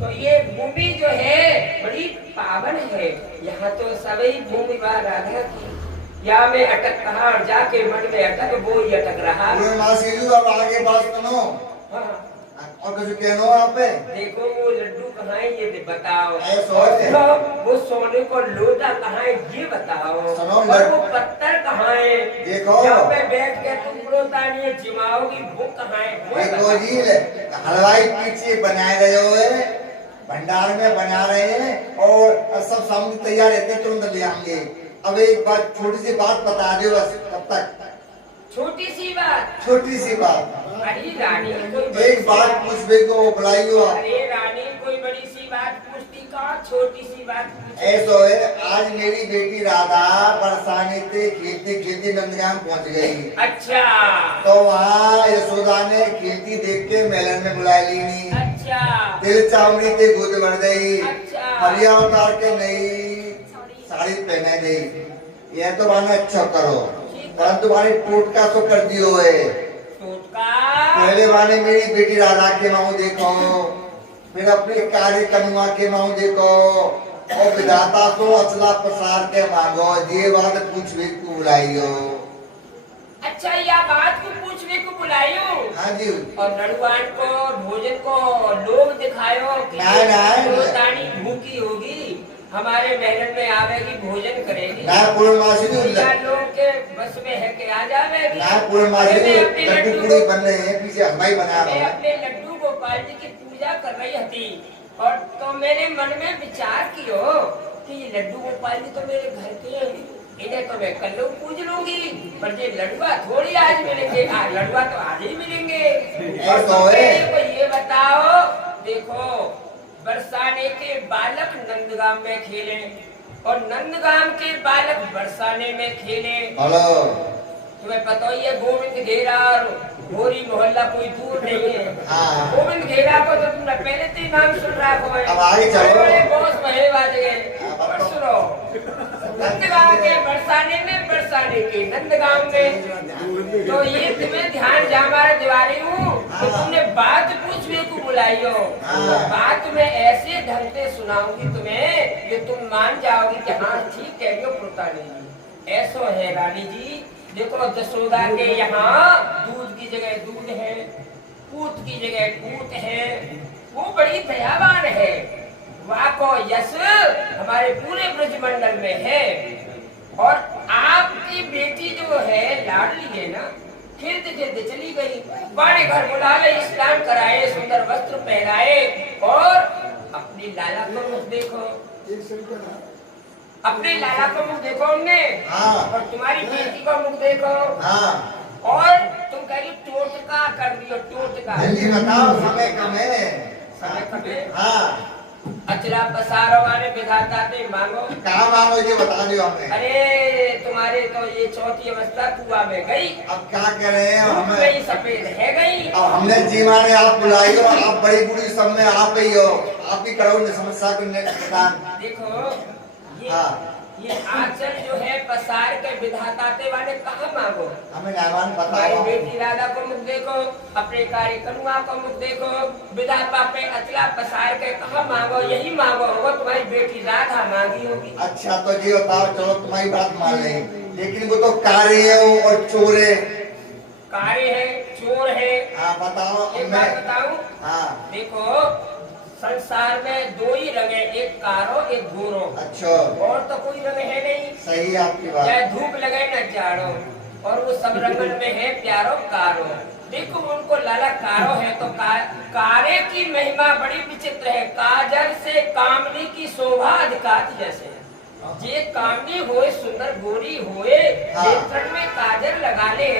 तो ये भूमि जो है बड़ी पावन है। यहाँ तो सभी भूमि बा राधा की। या मैं अटक कहा और जाके मन में अटक वो ही अटक रहा। पूर्णमासी जी अब आगे बात सुनो हाँ, और कुछ कहनो आप पे। देखो वो लड्डू कहाँ है ये बताओ। ऐसा है। और वो सोने को लोटा कहाँ है ये बताओ। सुनो, और वो पत्थर कहाँ है देखो। जहाँ पे बैठ के तुम प्रोतानी जिमाओगी वो कहाँ है वो देखो बताओ। जी हलवाई पीछे बनाए रहे हुए, भंडार में बना रहे हैं और सब सामग्री तैयार रहते हैं, तुरंत ले आएंगे। अब एक बात, छोटी सी बात बता दो बस। तब तक छोटी सी बात। छोटी सी बात, अरे रानी कोई एक बात पूछने को बुलाई हो। अरे रानी कोई बड़ी सी बात पूछती का, छोटी सी बात पूछती। ऐसा है, आज मेरी बेटी राधा बरसाने से खेलती खेलती नंदगाम पहुंच गई। अच्छा तो वहाँ यशोदा ने खेलती देख के मेलन में बुला ली नहीं। अच्छा दिल चामड़ी से गुद बढ़ गई, अच्छा। हरिया उतार के नई साड़ी पहने गई। यह तो माने अच्छा करो, परंतु तुम्हारी टोटका तो कर दियो है। टोटका पहले माने मेरी बेटी राधा के माऊ देखो, फिर अपने कार्य कनुआ के माऊ देखो, और विधाता को अचला प्रसार के मांगो। ये बात पूछवे को बुलाइयो। अच्छा या बात को पूछने को बुलायो। हाँ जी। और नड़ुआन को भोजन को लोग दिखायो कि प्रोतानी भूखी होगी, हमारे महल में आवेगी, भोजन करेगी। ना पूर्णमासी जी लोग के बस में है कि आ जावेगी। ना पूर्णमासी जी मैं अपने लड्डू पूरी बन रहे हैं, पीछे हलवाई बना रहे मैं हैं। अपने लड्डू गोपाल जी की पूजा कर रही थी, और तो मेरे मन में विचार कियो कि ये लड्डू गोपाल जी तो मेरे घर के हैं, इन्हें तो मैं कल लोग पूज लूंगी, पर ये लडुआ थोड़ी आज मिलेंगे। लडुआ तो आज ही मिलेंगे। और तुम मेरे को ये बताओ, देखो बरसाने के बालक नंदगाम में खेले और नंदगाम के बालक बरसाने में खेले। हेलो, तुम्हें पता ही है गोविंद घेरा और भोरी मोहल्ला कोई दूर नहीं है। हाँ। गोविंद घेरा को तो तुमने पहले से ही नाम सुन रहा है। अब आगे चलो। बड़े बॉस महे बाज गए। और सुनो, नंदगांव के बरसाने में, बरसाने के नंदगांव में, तो ये तुम्हें ध्यान जा हमारे दिवाली हूँ तो तुमने बात पूछने को बुलाई हो। तो बात मैं ऐसे ढंग से सुनाऊंगी तुम्हें, ये तुम मान जाओगी कि हाँ ठीक कह रही हो प्रोतानी जी। ऐसो है रानी जी, देखो जसोदा के यहाँ दूध की जगह दूध है, पूत की जगह पूत है, वो बड़ी दयावान है। वहाँ को यश हमारे पूरे ब्रजमंडल में है। और आपकी बेटी जो है लाडली है ना, खेलते खेलते चली गई, बड़े घर बुला ले, स्नान कराए, सुंदर वस्त्र पहनाए, और अपनी लाला को मुख देखो, अपने लाला को मुख देखो हमने। हाँ। और तुम्हारी बेटी को मुख देखो। हाँ। और तुम कह रही टोटका टोटका कर दियो, टोटका। जल्दी बताओ, समय कम है। समय कम है? हाँ, अचला पसारो वाले विधाता ते मांगो। कहाँ मांगो ये बता दो हमें। अरे तुम्हारे तो ये चौथी अवस्था कुआ में गई, अब क्या कह रहे हैं धूप हमें। में सफेद है गई। अब हमने जीवा ने आप बुलाई हो, आप बड़ी बुरी सब में आप ही हो, आप ही करो समस्या को निदान। देखो ये हाँ। ये आंचल जो है पसार के विधाता ते वाले कहाँ मांगो। हमें नामान हमारी बताओ। बेटी राधा को मुख देखो, अपने कार्य कनुआ को मुख देखो, विधाता पे अचला पसार के कहाँ मांगो, यही मांगो होगा। तुम्हारी बेटी राधा मांगी होगी। अच्छा तो जी बताओ, चलो तुम्हारी बात मान ले, लेकिन वो तो कार्य है वो और चोर है। कार्य है, चोर है। हाँ बताओ। एक बात बताऊं, हाँ। देखो संसार में दो ही रंग है, एक कारो एक गोरो। अच्छा। और तो कोई रंग है नहीं। सही आपकी बात। चाहे धूप लगे न जाड़ो, और वो सब रंगन में है प्यारो कारो। देखो उनको लाला कारो है तो कारे की महिमा बड़ी विचित्र है। काजल से कामनी की शोभा अधिकात जैसे है। जे कामनी होए सुंदर गोरी होए, हाँ। नेत्र में काजल लगा ले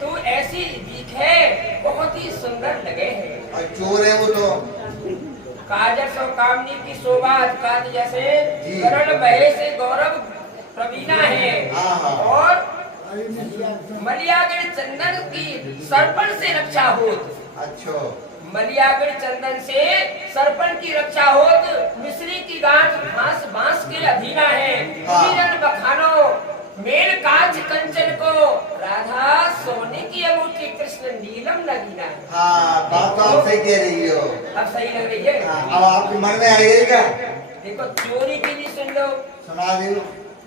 तो ऐसी दिखे बहुत ही सुंदर लगे है। और चोर है वो तो। काजल सो कामनी की शोभा अधिकात जैसे, जी। करण बहे से गौरव प्रवीणा है। हाँ, हाँ। और मलियागढ़ चंदन की सरपण से रक्षा होत। अच्छा। मलियागढ़ चंदन से सरपण की रक्षा होत। मिश्री की गांठ घास बांस के अधीना है। हाँ। मीरन बखानो मेल कांच कंचन को, राधा सोने की अंगूठी कृष्ण नीलम लगीना है। हाँ बात तो आप सही कह रही हो। अब सही लग रही है। हाँ, अब आपके मन में आएगा। देखो चोरी की भी सुन लो। सुना दो।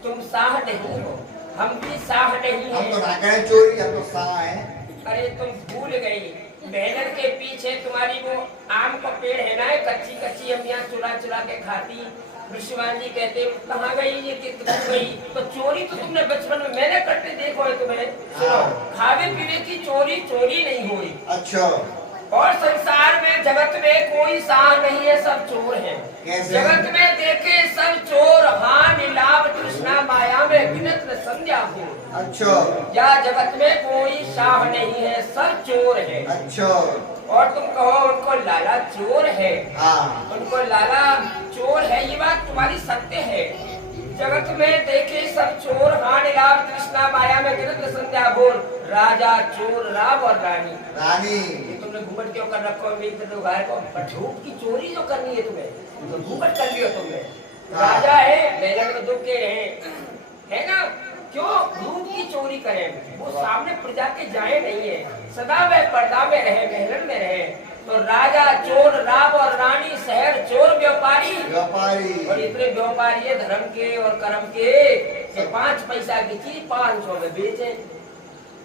तुम साह नहीं हो, हम भी साह नहीं हम तो है। ना करें चोरी, हम तो सा है। अरे तुम भूल गई, मेहनत के पीछे तुम्हारी वो आम का पेड़ है ना, कच्ची कच्ची अम्मियां चुरा चुरा के खाती। विश्वान जी कहते कहाँ गई ये, कितनी गई। तो चोरी तो तुमने बचपन में मैंने करते देखो है तुम्हें। सुनो, खावे पीने की चोरी चोरी नहीं हुई। अच्छा। और संसार में जगत में कोई साह नहीं है, सब चोर हैं। कैसे? जगत में देखे सब चोर, हान लाभ तृष्णा माया में गिनत न संज्ञा हो। अच्छा। या जगत में कोई साह नहीं है, सब चोर है। अच्छा। और तुम कहो उनको लाला चोर है, हाँ। उनको लाला चोर है, ये बात तुम्हारी सत्य है। जगत में देखे सब चोर, हान लाभ तृष्णा माया में गिनत न संज्ञा बोल। राजा चोर राव और रानी। रानी। ये तुमने घूंघट क्यों कर रखो घर को, धूप की चोरी जो करनी है तुम्हें, तो घूंघट कर लियो तुमने। राजा है मेहनत में दुख के रहे, है ना, क्यों धूप की चोरी करें। वो सामने प्रजा के जाए नहीं है, सदा वह पर्दा में रहे, मेहनत में रहे। तो राजा चोर राव और रानी शहर चोर व्यापारी। व्यापारी। और इतने व्यापारी है धर्म के और कर्म के, 5 पैसा की चीज 500 में बेचे।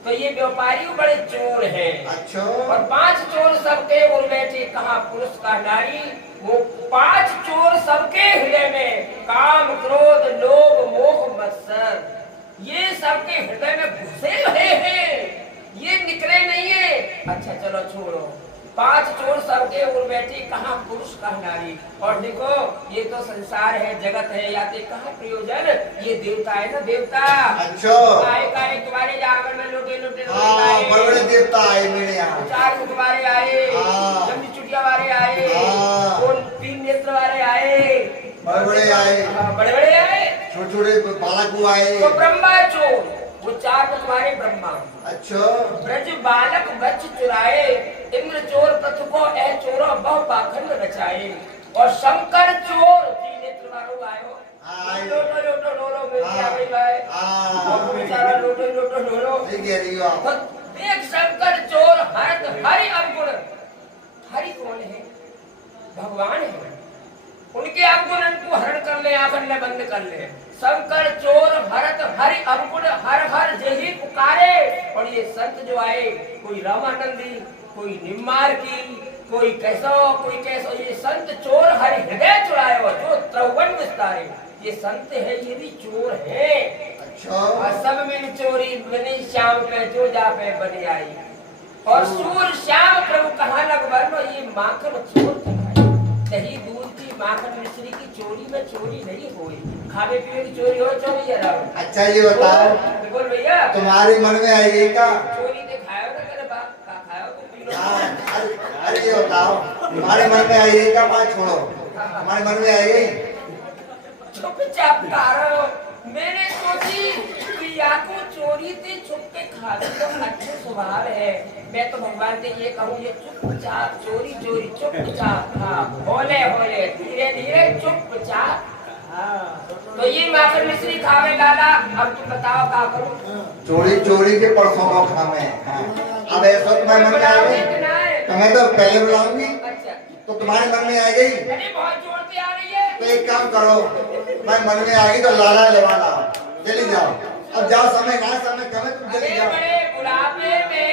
तो ये व्यापारी बड़े चोर हैं। अच्छा। और 5 चोर सबके उर बैठे, कहा पुरुष का नारी। वो 5 चोर सबके हृदय में काम क्रोध लोभ मोह मत्सर, ये सबके हृदय में घुसे हुए हैं, ये निकले नहीं है। अच्छा चलो छोड़ो, 5 चोर सबके उर बैठी, कहा पुरुष का नारी। और देखो ये तो संसार है, जगत है, याते कहा प्रयोजन, ये देवता है ना, देवता। अच्छा। आए तुम्हारे आंगन में लोटे लोटे बड़े बड़े देवता आए मेरे यहाँ। 4 मुख वाले आए, हाँ। लंबी चुटिया वाले आए, हाँ। और 3 नेत्र वाले आए, बड़े बड़े आए, बड़े बड़े आए, छोटे छोटे बालक आए। तो ब्रह्मा चोर, वो 4 मुख वाले ब्रह्मा। अच्छा। ब्रज बालक बच्च चुराए, इंद्र चोर पथ को ए चोरो बहु पाखंड रचाए। और शंकर चोर 3 नेत्र वालों आयो, लोटो लोटो डोलो मेरी आ गई भाई। और बेचारा लोटो लोटो डोलो। सही कह रही हो आप। तो देख शंकर चोर हरत हरि अवगुण। हरि कौन है? भगवान है। उनके अवगुण को हरण कर ले, आंखन में बंद कर ले। शंकर चोर हरत हरि अवगुण, हर हर जही पुकारे। और ये संत जो आए, कोई रामानंदी, कोई निम्मार की, कोई कैसो कोई कैसो, ये संत चोर हरि हृदय चुराए हो, जो 53 विस्तारे। ये संत है, ये भी चोर है। अच्छा। और सब मिल चोरी बनी श्याम पे, जो जा पे बनी आई। और सूर श्याम प्रभु कहा लग बरनो, ये माखन चोर कहाई। दही दूध की माखन मिश्री की चोरी में चोरी नहीं हुई। खाने पीने की चोरी हो, चोरी है राव। अच्छा ये बताओ, बोल भैया, तुम्हारे मन में आएगी क्या? चोरी ने खायो ना, मेरे बाप का खायो अरे ये बताओ, तुम्हारे मन में आई है क्या बात? छोड़ो, हमारे मन में आई गई। चुपचाप तारो, मैंने सोची कि या को चोरी से छुप के खा ले तो अच्छे स्वभाव है। मैं तो भगवान से ये कहूँ, ये चुपचाप चोरी चोरी चुपचाप, हाँ होले होले धीरे धीरे चुपचाप। तो ये माखन मिश्री खावे लाला, अब तुम बताओ क्या करूं? चोरी चोरी के परसों को खामे। अब ऐसा तुम्हारे मन में आ गई, तुम्हें तो पहले बुलाऊंगी अच्छा, तो तुम्हारे मन में आ गई। अरे बहुत जोर से आ रही है। तो एक काम करो, मैं मन में आ गई तो लाला लेवा लाओ, चली जाओ। अब जाओ, समय ना समय कमे, तुम चली अरे जाओ। बड़े बुढ़ापे में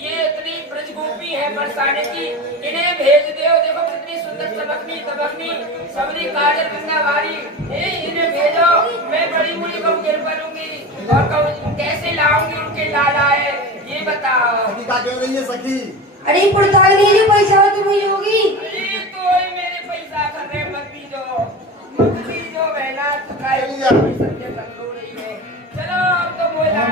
ये इतनी ब्रजगोपी है बरसाने की, इन्हें भेज दो। देखो कितनी सुंदर चमकनी तबकनी सबरी काजल गंगावारी, इन्हें भेजो। मैं बड़ी बुढ़ी को गिर पड़ूंगी और कहूँ कैसे लाऊंगी उनके लाला है, ये बताओ। सखी क्या कह रही है सखी? अरे पड़ताल नहीं जो पैसा हो तुम्हें होगी। अरे तो मेरे पैसा कर रहे, मत बीजो बहना, चली जाओ। चलो अब तो बोला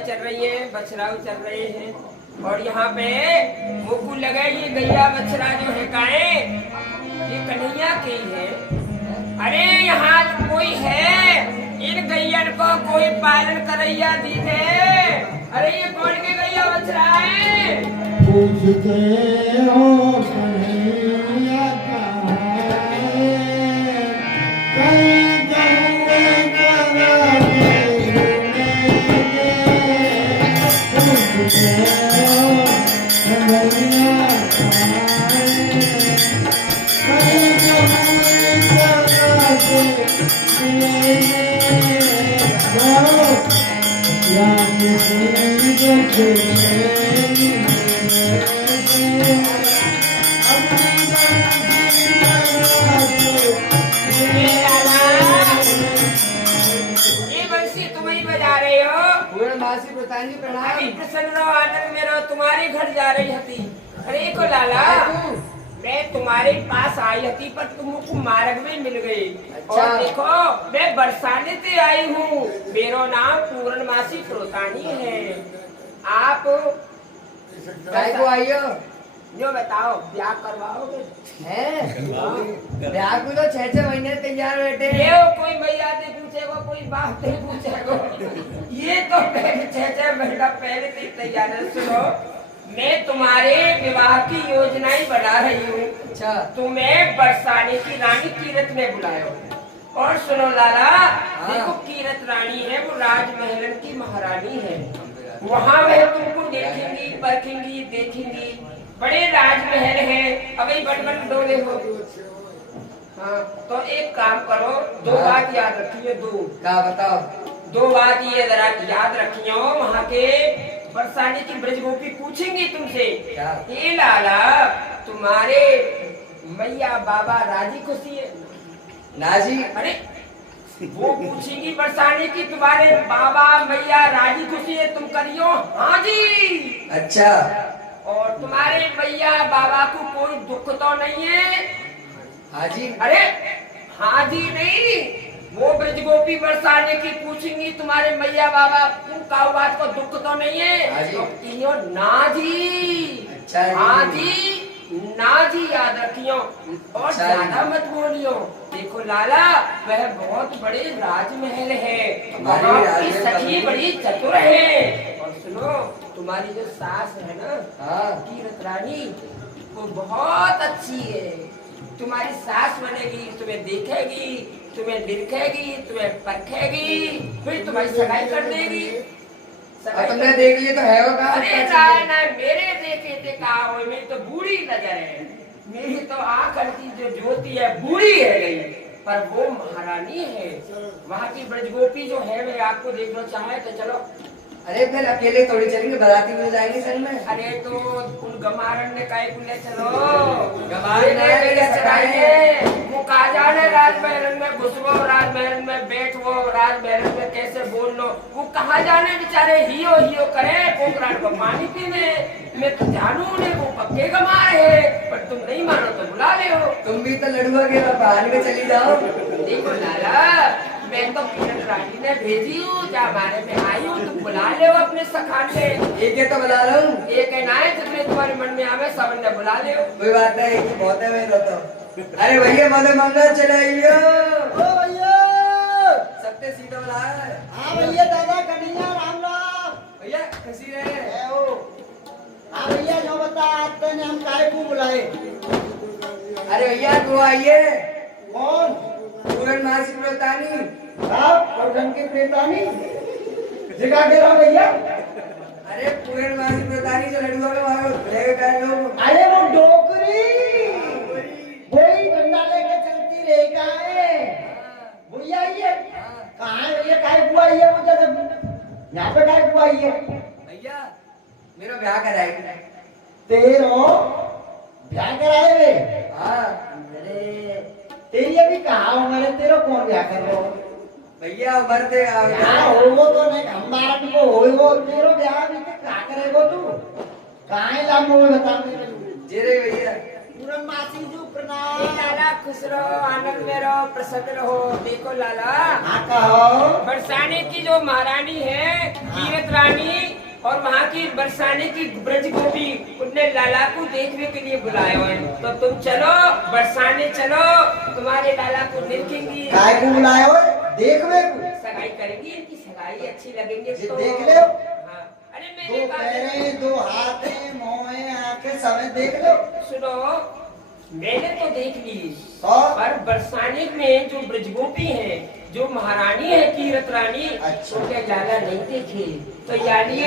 चल रही है, बछराव चल रहे हैं और यहाँ पे मुकुल लगे। ये गैया बछरा जो है काहे, ये कन्हैया की है। अरे यहाँ कोई है, इन गैयन को कोई पालन करैया दिखे। अरे ये कौन के गैया बछरा है? पूछते हो कन्हैया कहाँ है, कहीं गंगे पूछते हो कन्हैया कहाँ है, ये बंसी तुम ही बजा रहे हो? पूर्णमासी प्रतानी प्रणाम। अरे प्रसन्न रहो, आनंद में रहो। तुम्हारे घर जा रही थी। अरे को लाला, मैं तुम्हारे पास आई थी पर तुमको मार्ग में मिल गई। अच्छा। और देखो मैं बरसाने से आई हूँ, मेरा नाम पूर्णमासी प्रोतानी है। आप काय को आई हो? जो बताओ, ब्याह करवाओगे? हैं? ब्याह को तो 6-6 महीने तैयार बैठे हैं। ये कोई मैया नहीं पूछेगा, कोई बात नहीं पूछेगा। ये तो 6-6 महीना पहले से तैयार है। सुनो, मैं तुम्हारे विवाह की योजनाएं बना रही हूँ। अच्छा। तुम्हें बरसाने की रानी कीरत में बुलाया। और सुनो लाला, देखो कीरत रानी है, वो राजमहलन की महारानी है। वहाँ वह तुमको देखेंगी, परखेंगी, देखेंगी। बड़े राजमहल है, अभी बन डोले हो। हाँ, तो एक काम करो, 2 बात याद रखिए। 2 क्या बताओ? 2 बात ये जरा याद रखियो। वहाँ के बरसाने की ब्रजगोपी पूछेंगी तुमसे, ये लाला तुम्हारे मैया बाबा राजी खुशी है ना जी? अरे वो पूछेंगी बरसाने की, तुम्हारे बाबा मैया राजी खुशी है, तुम करियो हाँ जी। अच्छा। और तुम्हारे मैया बाबा को कोई दुख तो नहीं है? हाँ जी। अरे हाँ जी नहीं, वो ब्रजगोपी बरसाने की पूछेंगी तुम्हारे मैया बाबा का बात को दुख तो नहीं है? हाँ जी। तो इन्हों ना जी। अच्छा जी। हाँ जी ना जी याद रखियो और अच्छा ज्यादा मत बोलियो। देखो लाला, वह बहुत बड़े राजमहल है, हमारी वहाँ की राजमहल सखी बड़ी चतुर है। और सुनो, तुम्हारी जो सास है ना, हाँ। कीरत रानी, वो बहुत अच्छी है। तुम्हारी सास बनेगी, तुम्हें तुम्हें देखेगी, तुम्हें निरखेगी, तुम्हें परखेगी, फिर तुम्हारी सगाई कर देगी। और तुमने देख लिए तो है वो कहाँ? अरे ना मेरे देखे थे कहा हो, मेरी तो बूढ़ी नजर है, मेरी तो आंखन की जो ज्योति है बूढ़ी है गई, पर वो महारानी है। वहाँ की ब्रजगोपी जो है वे आपको देखना चाहे तो चलो। अरे फिर अकेले थोड़ी चलेंगे, बाराती मिल जाएंगे संग में। अरे तो उन गमारन ने काहे कुले चलो, गमारन ने ले चलाएंगे। वो कहा जाने राजमहल में घुसवो, राजमहल में बैठवो, राजमहल में कैसे बोल लो, वो कहा जाने बेचारे हियो हियो करे पोखरान को पानी पीने। मैं तो जानू ने वो पक्के गमार है, पर तुम नहीं मानो तो बुला ले हो। तुम भी तो लड़ुआ के बहाने में चली जाओ। देखो लाला, मैं तो किरण रानी ने भेजी हूँ, जा हमारे में आई हूँ, तुम बुला ले हो अपने सखान से। एक है तो बुला रहा हूँ, एक है ना है जितने तुम्हारे मन में आवे सब ने बुला ले हो। कोई बात नहीं, एक ही बहुत है मेरा तो। अरे भैया मधु मंगल चलाइयो। ओ भैया, सबसे सीधा बुला है। हाँ भैया, दादा कन्हैया राम राम। भैया खुशी रहे। है हो। हाँ भैया, जो बता आते ने हम काय को बुलाए? अरे भैया तू आइए। कौन? पूर्णमासी व्रतानी। आप और ढंग के प्रेतानी जगह दे रहा भैया। अरे पूर्णमासी व्रतानी जो लड़ुआ में वहाँ रहेगा क्या लोग? अरे वो डोकरी, वही डंडा लेके चलती रहेगा है भैया। ये कहाँ है भैया? काय हुआ ये मुझे यहाँ पे काय हुआ ये? भैया मेरा ब्याह कराएगी। तेरो ब्याह कराए वे? हाँ अरे तेरी अभी कहाँ उम्र है? तेरा कौन ब्याह कर रहा हो? भैया उम्र दे ब्याह होगो तो नहीं, हमारा को होगो। तेरो ब्याह भी तो क्या करेगो तू? कहाँ है लामो में बता मेरे? जी रे भैया। पूरन मासी जी ए प्रणाम। लाला खुश रहो, आनंद में रहो, प्रसन्न रहो। देखो लाला, हाँ कहो। बरसाने की जो महारानी है कीरत रानी, और वहाँ की बरसाने की ब्रज गोपी, उनने लाला को देखने के लिए बुलाया है। तो तुम चलो बरसाने चलो, तुम्हारे लाला को देखेंगी। काय को बुलाए हो? देख वे सगाई करेंगी, इनकी सगाई अच्छी लगेंगे तो देख ले। हाँ। अरे दो मैंने कहा पैरें, दो हाथें, मुँहें, आंखें समय देख लो। सुनो, मैंने तो देख ली, तो पर बरसाने में जो ब्रजगोपी है, जो महारानी है कीरत रानी, अच्छा। उनके लाला नहीं देखे, तो यानी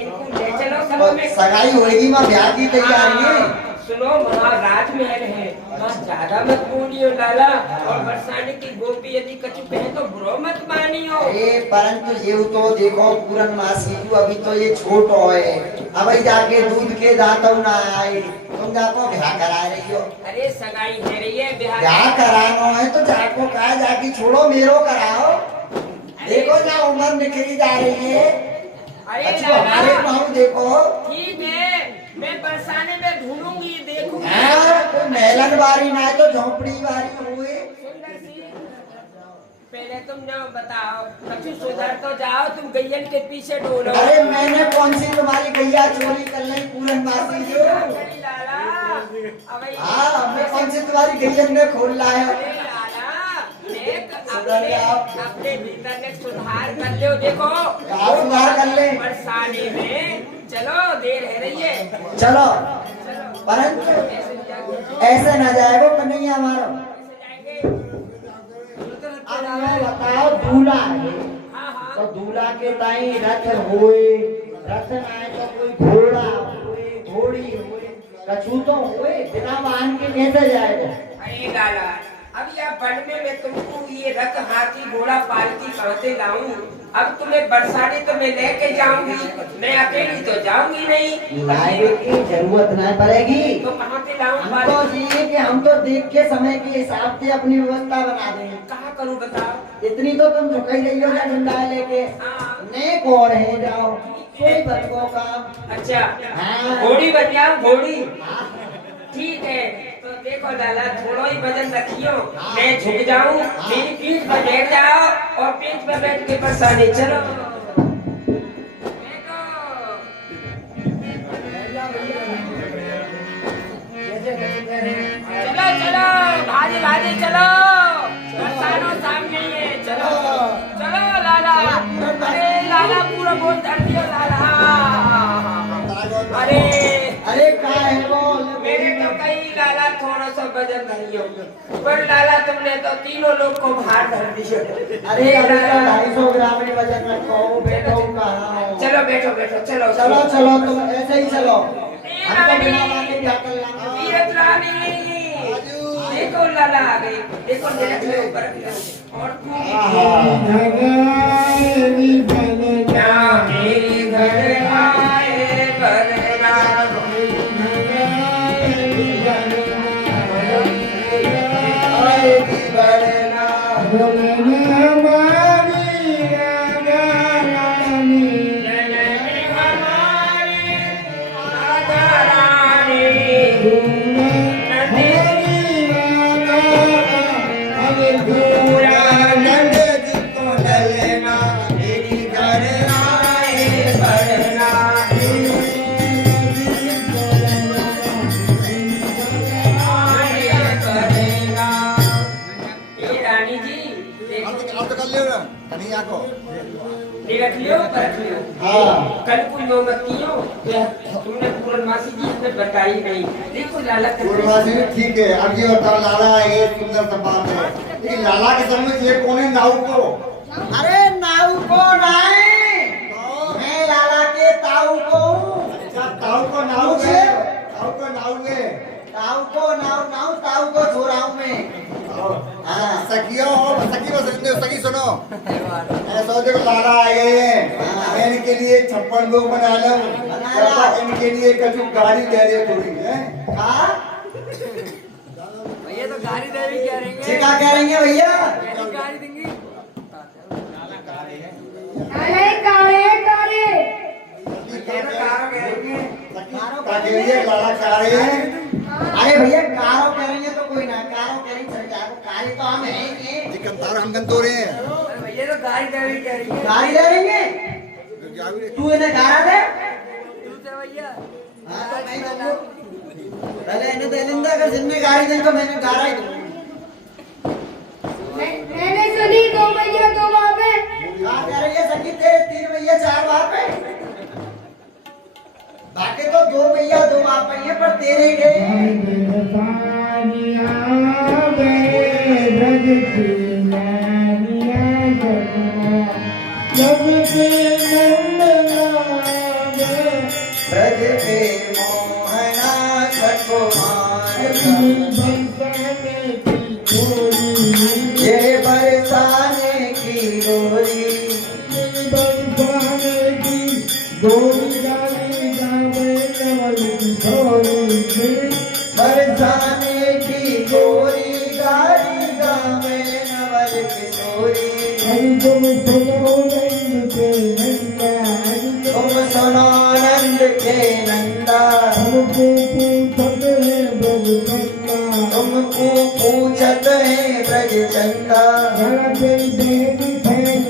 इनको ले चलो सब में। सगाई होगी, माँ ब्याह की तैयारी है। हाँ, सुनो वहाँ राजमहल है, वहाँ ज्यादा मत बोलियो लाला, और बरसाने की गोपी यदि कछु कहे तो बुरो मत मानियो। अरे परंतु ये तो देखो पूरन मासी जी, अभी तो ये छोटो है, अब जाके दूध के दांतों ना आए, तुम जाको ब्याह करा रही हो। अरे सगाई है रही है, ब्याह कराना है तो जाको कहा जाके छोड़ो, मेरो कराओ। देखो ना उम्र निकली जा रही है। अरे अच्छा हमारे लाला, पाँव देखो। ठीक है, मैं बरसाने में ढूंढूंगी, देखूंगी। हाँ, कोई मेलन बारी ना है तो झोंपड़ी बारी हुए। सुंदर सी, पहले तुम जाओ बताओ, कछु सुधर तो जाओ, तुम गैयन के पीछे डोलो। अरे मैंने कौन सी तुम्हारी गैया चोरी कर ली पूरन मासी जी? अरे लाला, अबे हाँ, हमने कौन सी तुम्हारी गैयन ने खोल लाया? अरे लाला, देख सुधर आप। अपने भीतर में सुधार कर लो। देखो क्या सुधार कर ले? बरसाने में चलो, देर है रही है। चलो, चलो परंतु ऐसे जाएंगे, ऐसे न जाएगो कन्हैया हमारा। ऐसे जाएंगे। अब हमें बताओ, दूल्हा है हाँ हाँ, तो दूल्हा के ताई रथ होए, रथ ना है तो कोई घोड़ा होए, घोड़ी होए, कछु तो होए, बिना वाहन के कैसे जाएगा? अरे लाला, अब यह वन में मैं तुमको ये रथ, हाथी, घोड़ा, पालकी कहते लाऊं। अब तुम्हें बरसाने तो मैं लेके जाऊंगी, मैं अकेली तो जाऊंगी नहीं। लाए की जरूरत नहीं पड़ेगी। तो कहाँ पे लाऊं हम तो पालकी? ये कि हम तो देख के समय के हिसाब से अपनी व्यवस्था बना देंगे। कहाँ करूँ बताओ? इतनी तो तुम झुकाई रही हो ना डंडा लेके। हाँ। ने कौन है जाओ, कोई बचो काम। अच्छा, हाँ। घोड़ी बजाओ, घोड़ी। हाँ। ठीक है, तो देखो लाला, थोड़ा ही वजन रखियो, मैं झुक जाऊं, मेरी पीठ पर बैठ जाओ, और पीठ पर बैठ के बरसाने चलो। देखो, चलो चलो, भाजी भाजी चलो, बरसानो सामने ही है, चलो चलो लाला। अरे लाला पूरा बोल धर दियो लाला। अरे अरे का है वो मेरे तो कई लाला थोड़ा सा वजन नहीं होगा, पर लाला तुमने तो तीनों लोग को भार धर दिया। अरे अभी तो 250 ग्राम ही वजन रखो, बैठो कहाँ हो। चलो बैठो बैठो, चलो चलो चलो तुम ऐसे ही चलो, हमको बिना बातें क्या करना। तीरथ रानी, देखो लाला आ गई, देखो रख लो ऊपर रख लो। और तू नगारी बजना मेरे घर आए बरना, बोलना हमारी रानी रानी जी अब तो कर लियो ना कन्हैया को। रख लियो रख लियो। हाँ। कल को लो मत कियो, तुमने पूर्णमासी जी ने बताई नहीं। देखो लाला पूर्णमासी ठीक है। अब ये बताओ लाला, ये सुंदर सा बात है, लेकिन लाला के समझ ये कौन है नाऊ को? अरे नाऊ को नहीं, मैं लाला के ताऊ को हूँ। अच्छा ताऊ को नाऊ है, ताऊ को नाऊ है, ताऊ को नाऊ नाऊ ताऊ को छोड़ा हूँ मैं। हाँ सखियो सखी बस सखी सुनो, ऐसा देखो लाला आ गए हैं, इनके लिए 56 लोग बना लो, इनके लिए कछु गाड़ी दे दे थोड़ी है। हाँ भैया तो गाड़ी दे भी क्या रहेंगे, क्या कह रही है भैया? गाड़ी देंगी। अरे कारे कारे लाला खा रहे हैं। अरे भैया कारो कह रही है तो कोई ना, कारो कह रही चल जाए, कारे तो हम हैं ही। कंतार हम गंतो रहे हैं। अरे भैया तो गाड़ी दे भी क्या रहेंगे, गाड़ी ले रहेंगे, तू इन्हें गारा दे। भैया। हाँ तो मैं कहूँ पहले इन्हें दे लेंगे, अगर जिनमें गाड़ी दें तो मैंने गारा ही दूँ। मैंने सुनी 2 भैया 2 बाप है। हाँ कह रही है सखी तेरे 3 भैया 4 बाप है, बाकी तो 2 भैया 2 बाप है, पर तेरे गए ब्रज के मोहना सकुमार, ये बरसाने की गोरी, बरसाने की गोरी गाड़ी गावे नवल किशोरी। तुम सुनो नंद के नंदा, तुमको पूछत है ब्रज चंदा। गल तेरी बहन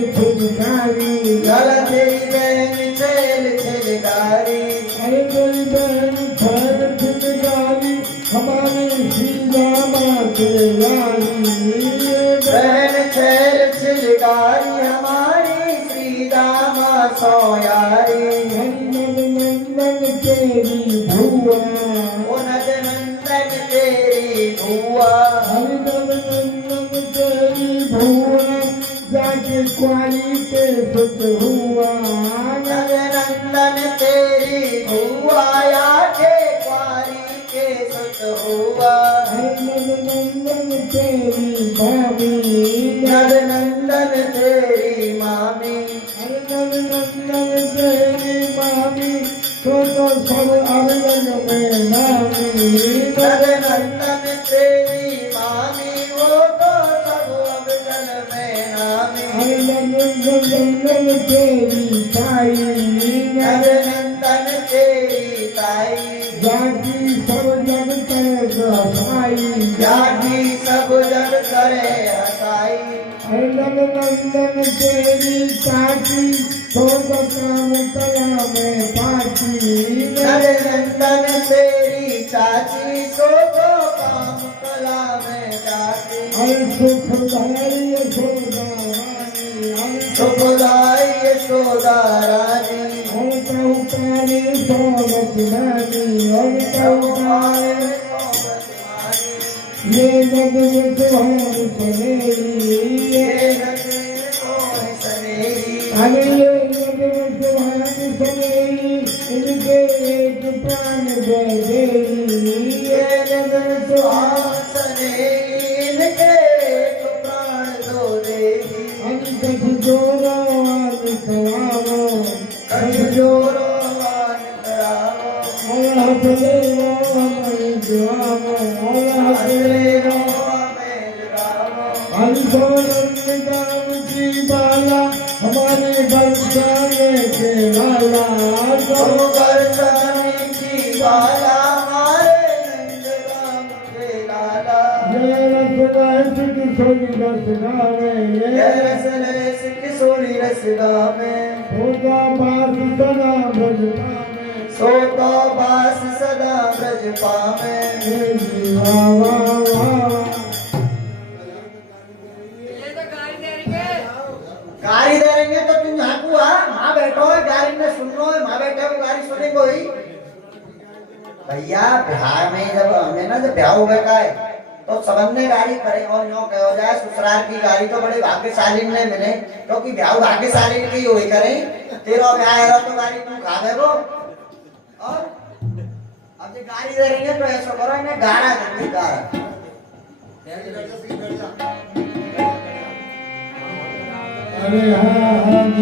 छेल छेलगारी, बहन छेल छेलगारी हमारी श्री दामा सोयारी। ओ नद नंदन तेरी भुआ, जाके क्वारी पे सुत हुआ, नद नंदन तेरी भुआ, आके क्वारी के सुत हुआ। नंदन तेरी भाभी, नद नंदन तेरी मामी, नंदन तेरी मामी, तो सब अवलन में नामी। नद नंदन तेरी मामी, वो तो सब अवगन में नामी। नंदन तेरी ताई, नद नंदन तेरी ताई, जाकी सब जग करे सफाई, जागी सब जग करे हसाई। नंदन तेरी चाची, तो काम कला में पाची। नद नंदन तेरी चाची, सो तो काम कला में जाती। सुखदाई यशोदा रानी, सुखदाई यशोदा रानी, सोगत रानी, इनके एक प्राण दे देवी ये नगर सुहासने इनके एक प्राण दो देवी कछ जोरो आन करावो कछ जोरो आन करावो अल्लाह चले वो हमें जुआवो अल्लाह चले वो हमें जुआवो अंसोरन दाम की बाला हमारे बरसाने के वाला तो बरसाने की बाला हमारे नंदराम के लाला ये रसलेस किशोरी रसगा में ये रसलेस किशोरी रसगा में सोता बास सदा ब्रजपा में सोता बास सदा ब्रजपा में वाह वाह वाह गाड़ी दे रहेंगे तो तुम यहाँ को माँ बैठो है गाड़ी में सुन लो माँ बैठे हो गाड़ी सुने कोई भैया बिहार में जब हमने ना जब ब्याह हुआ का है तो सबने गाड़ी करे और नो कहो जाए ससुराल की गाड़ी तो बड़े भाग्यशाली ने मिले क्योंकि ब्याह भाग्यशाली की हुई करे तेरा ब्याह है तो गाड़ी तुम खा दे वो और अब जो गाड़ी दे रहेंगे तो ऐसा करो इन्हें गाड़ा देंगे गाड़ा अरे हाँ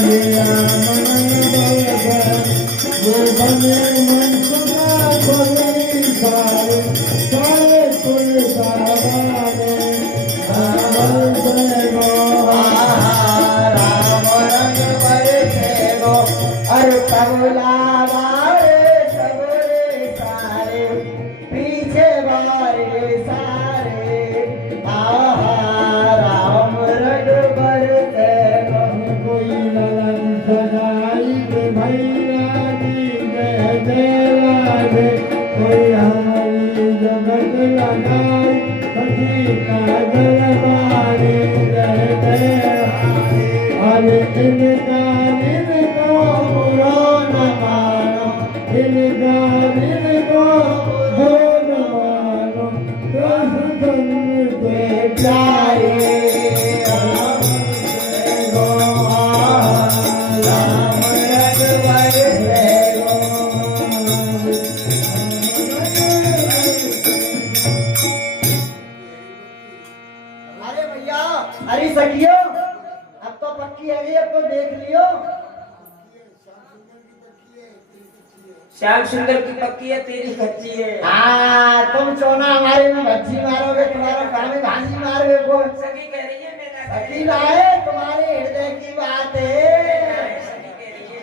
दीवा मन भाई राधे राधे कोई हमारी जगत लगाई सखी काजल मारी रहते अरे इनका इनको बुरा न मानो इनका इनको बुरा न मानो दस जन्म के प्यारे राम रघुवर अरे भैया, अरे सखियो, अब तो पक्की है गई, अब तो देख लियो। श्याम सुंदर की पक्की है, तेरी कच्ची है। हाँ, तुम चोना हमारे में भज्जी मारोगे, तुम्हारा काम है भाजी मारोगे को। सखी कह रही है, मैं ना कह सखी रही ना है, तुम्हारे हृदय की बात है। सखी कह रही है।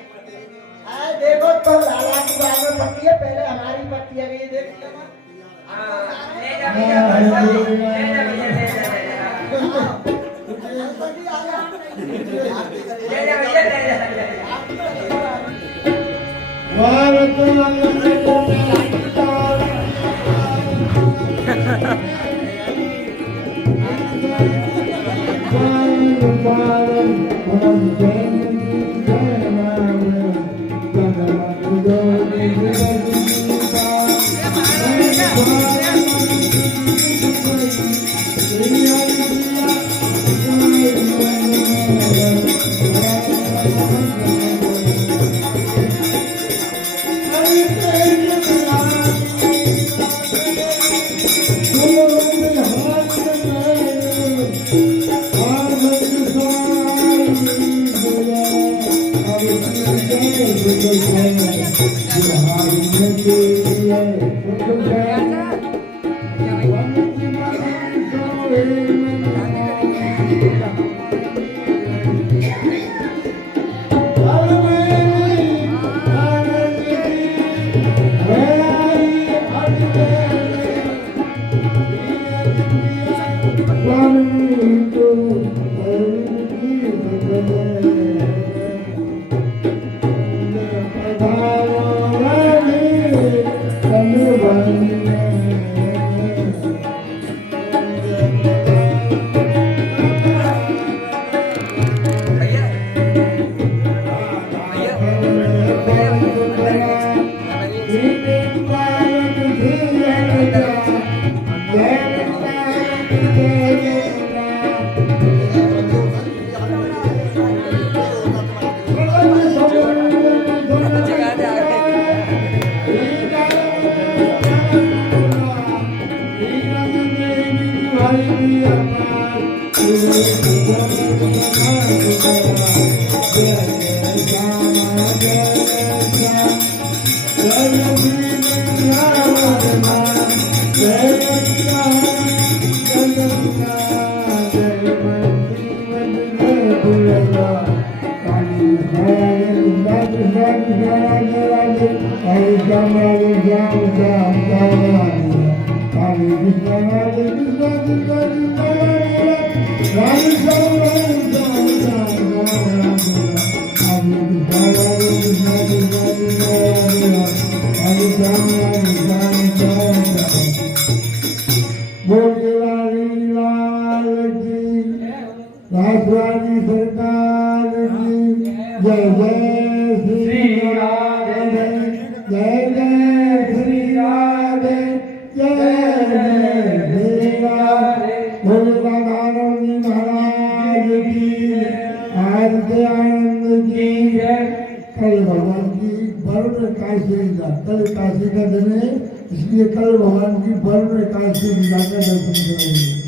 हाँ, देखो तो लाला की बात में पक्की है, पहले हमारी पक्की है गई, देख लियो ना। हाँ, ले जा भैया, ले जा भैया, ले जा। सखी आ जा। ले जा भैया, ले जा। भारत राष्ट्रवादी सरकार की जय जय श्री राधे जय जय श्री राधे जय जय श्री राधे बोले राधारमण जी महाराज की आरती आनंद की कल भगवान की बर्म काशी कल काशी का दिन है, इसलिए कल भगवान की बर्म काशी लीला का दर्शन करेंगे।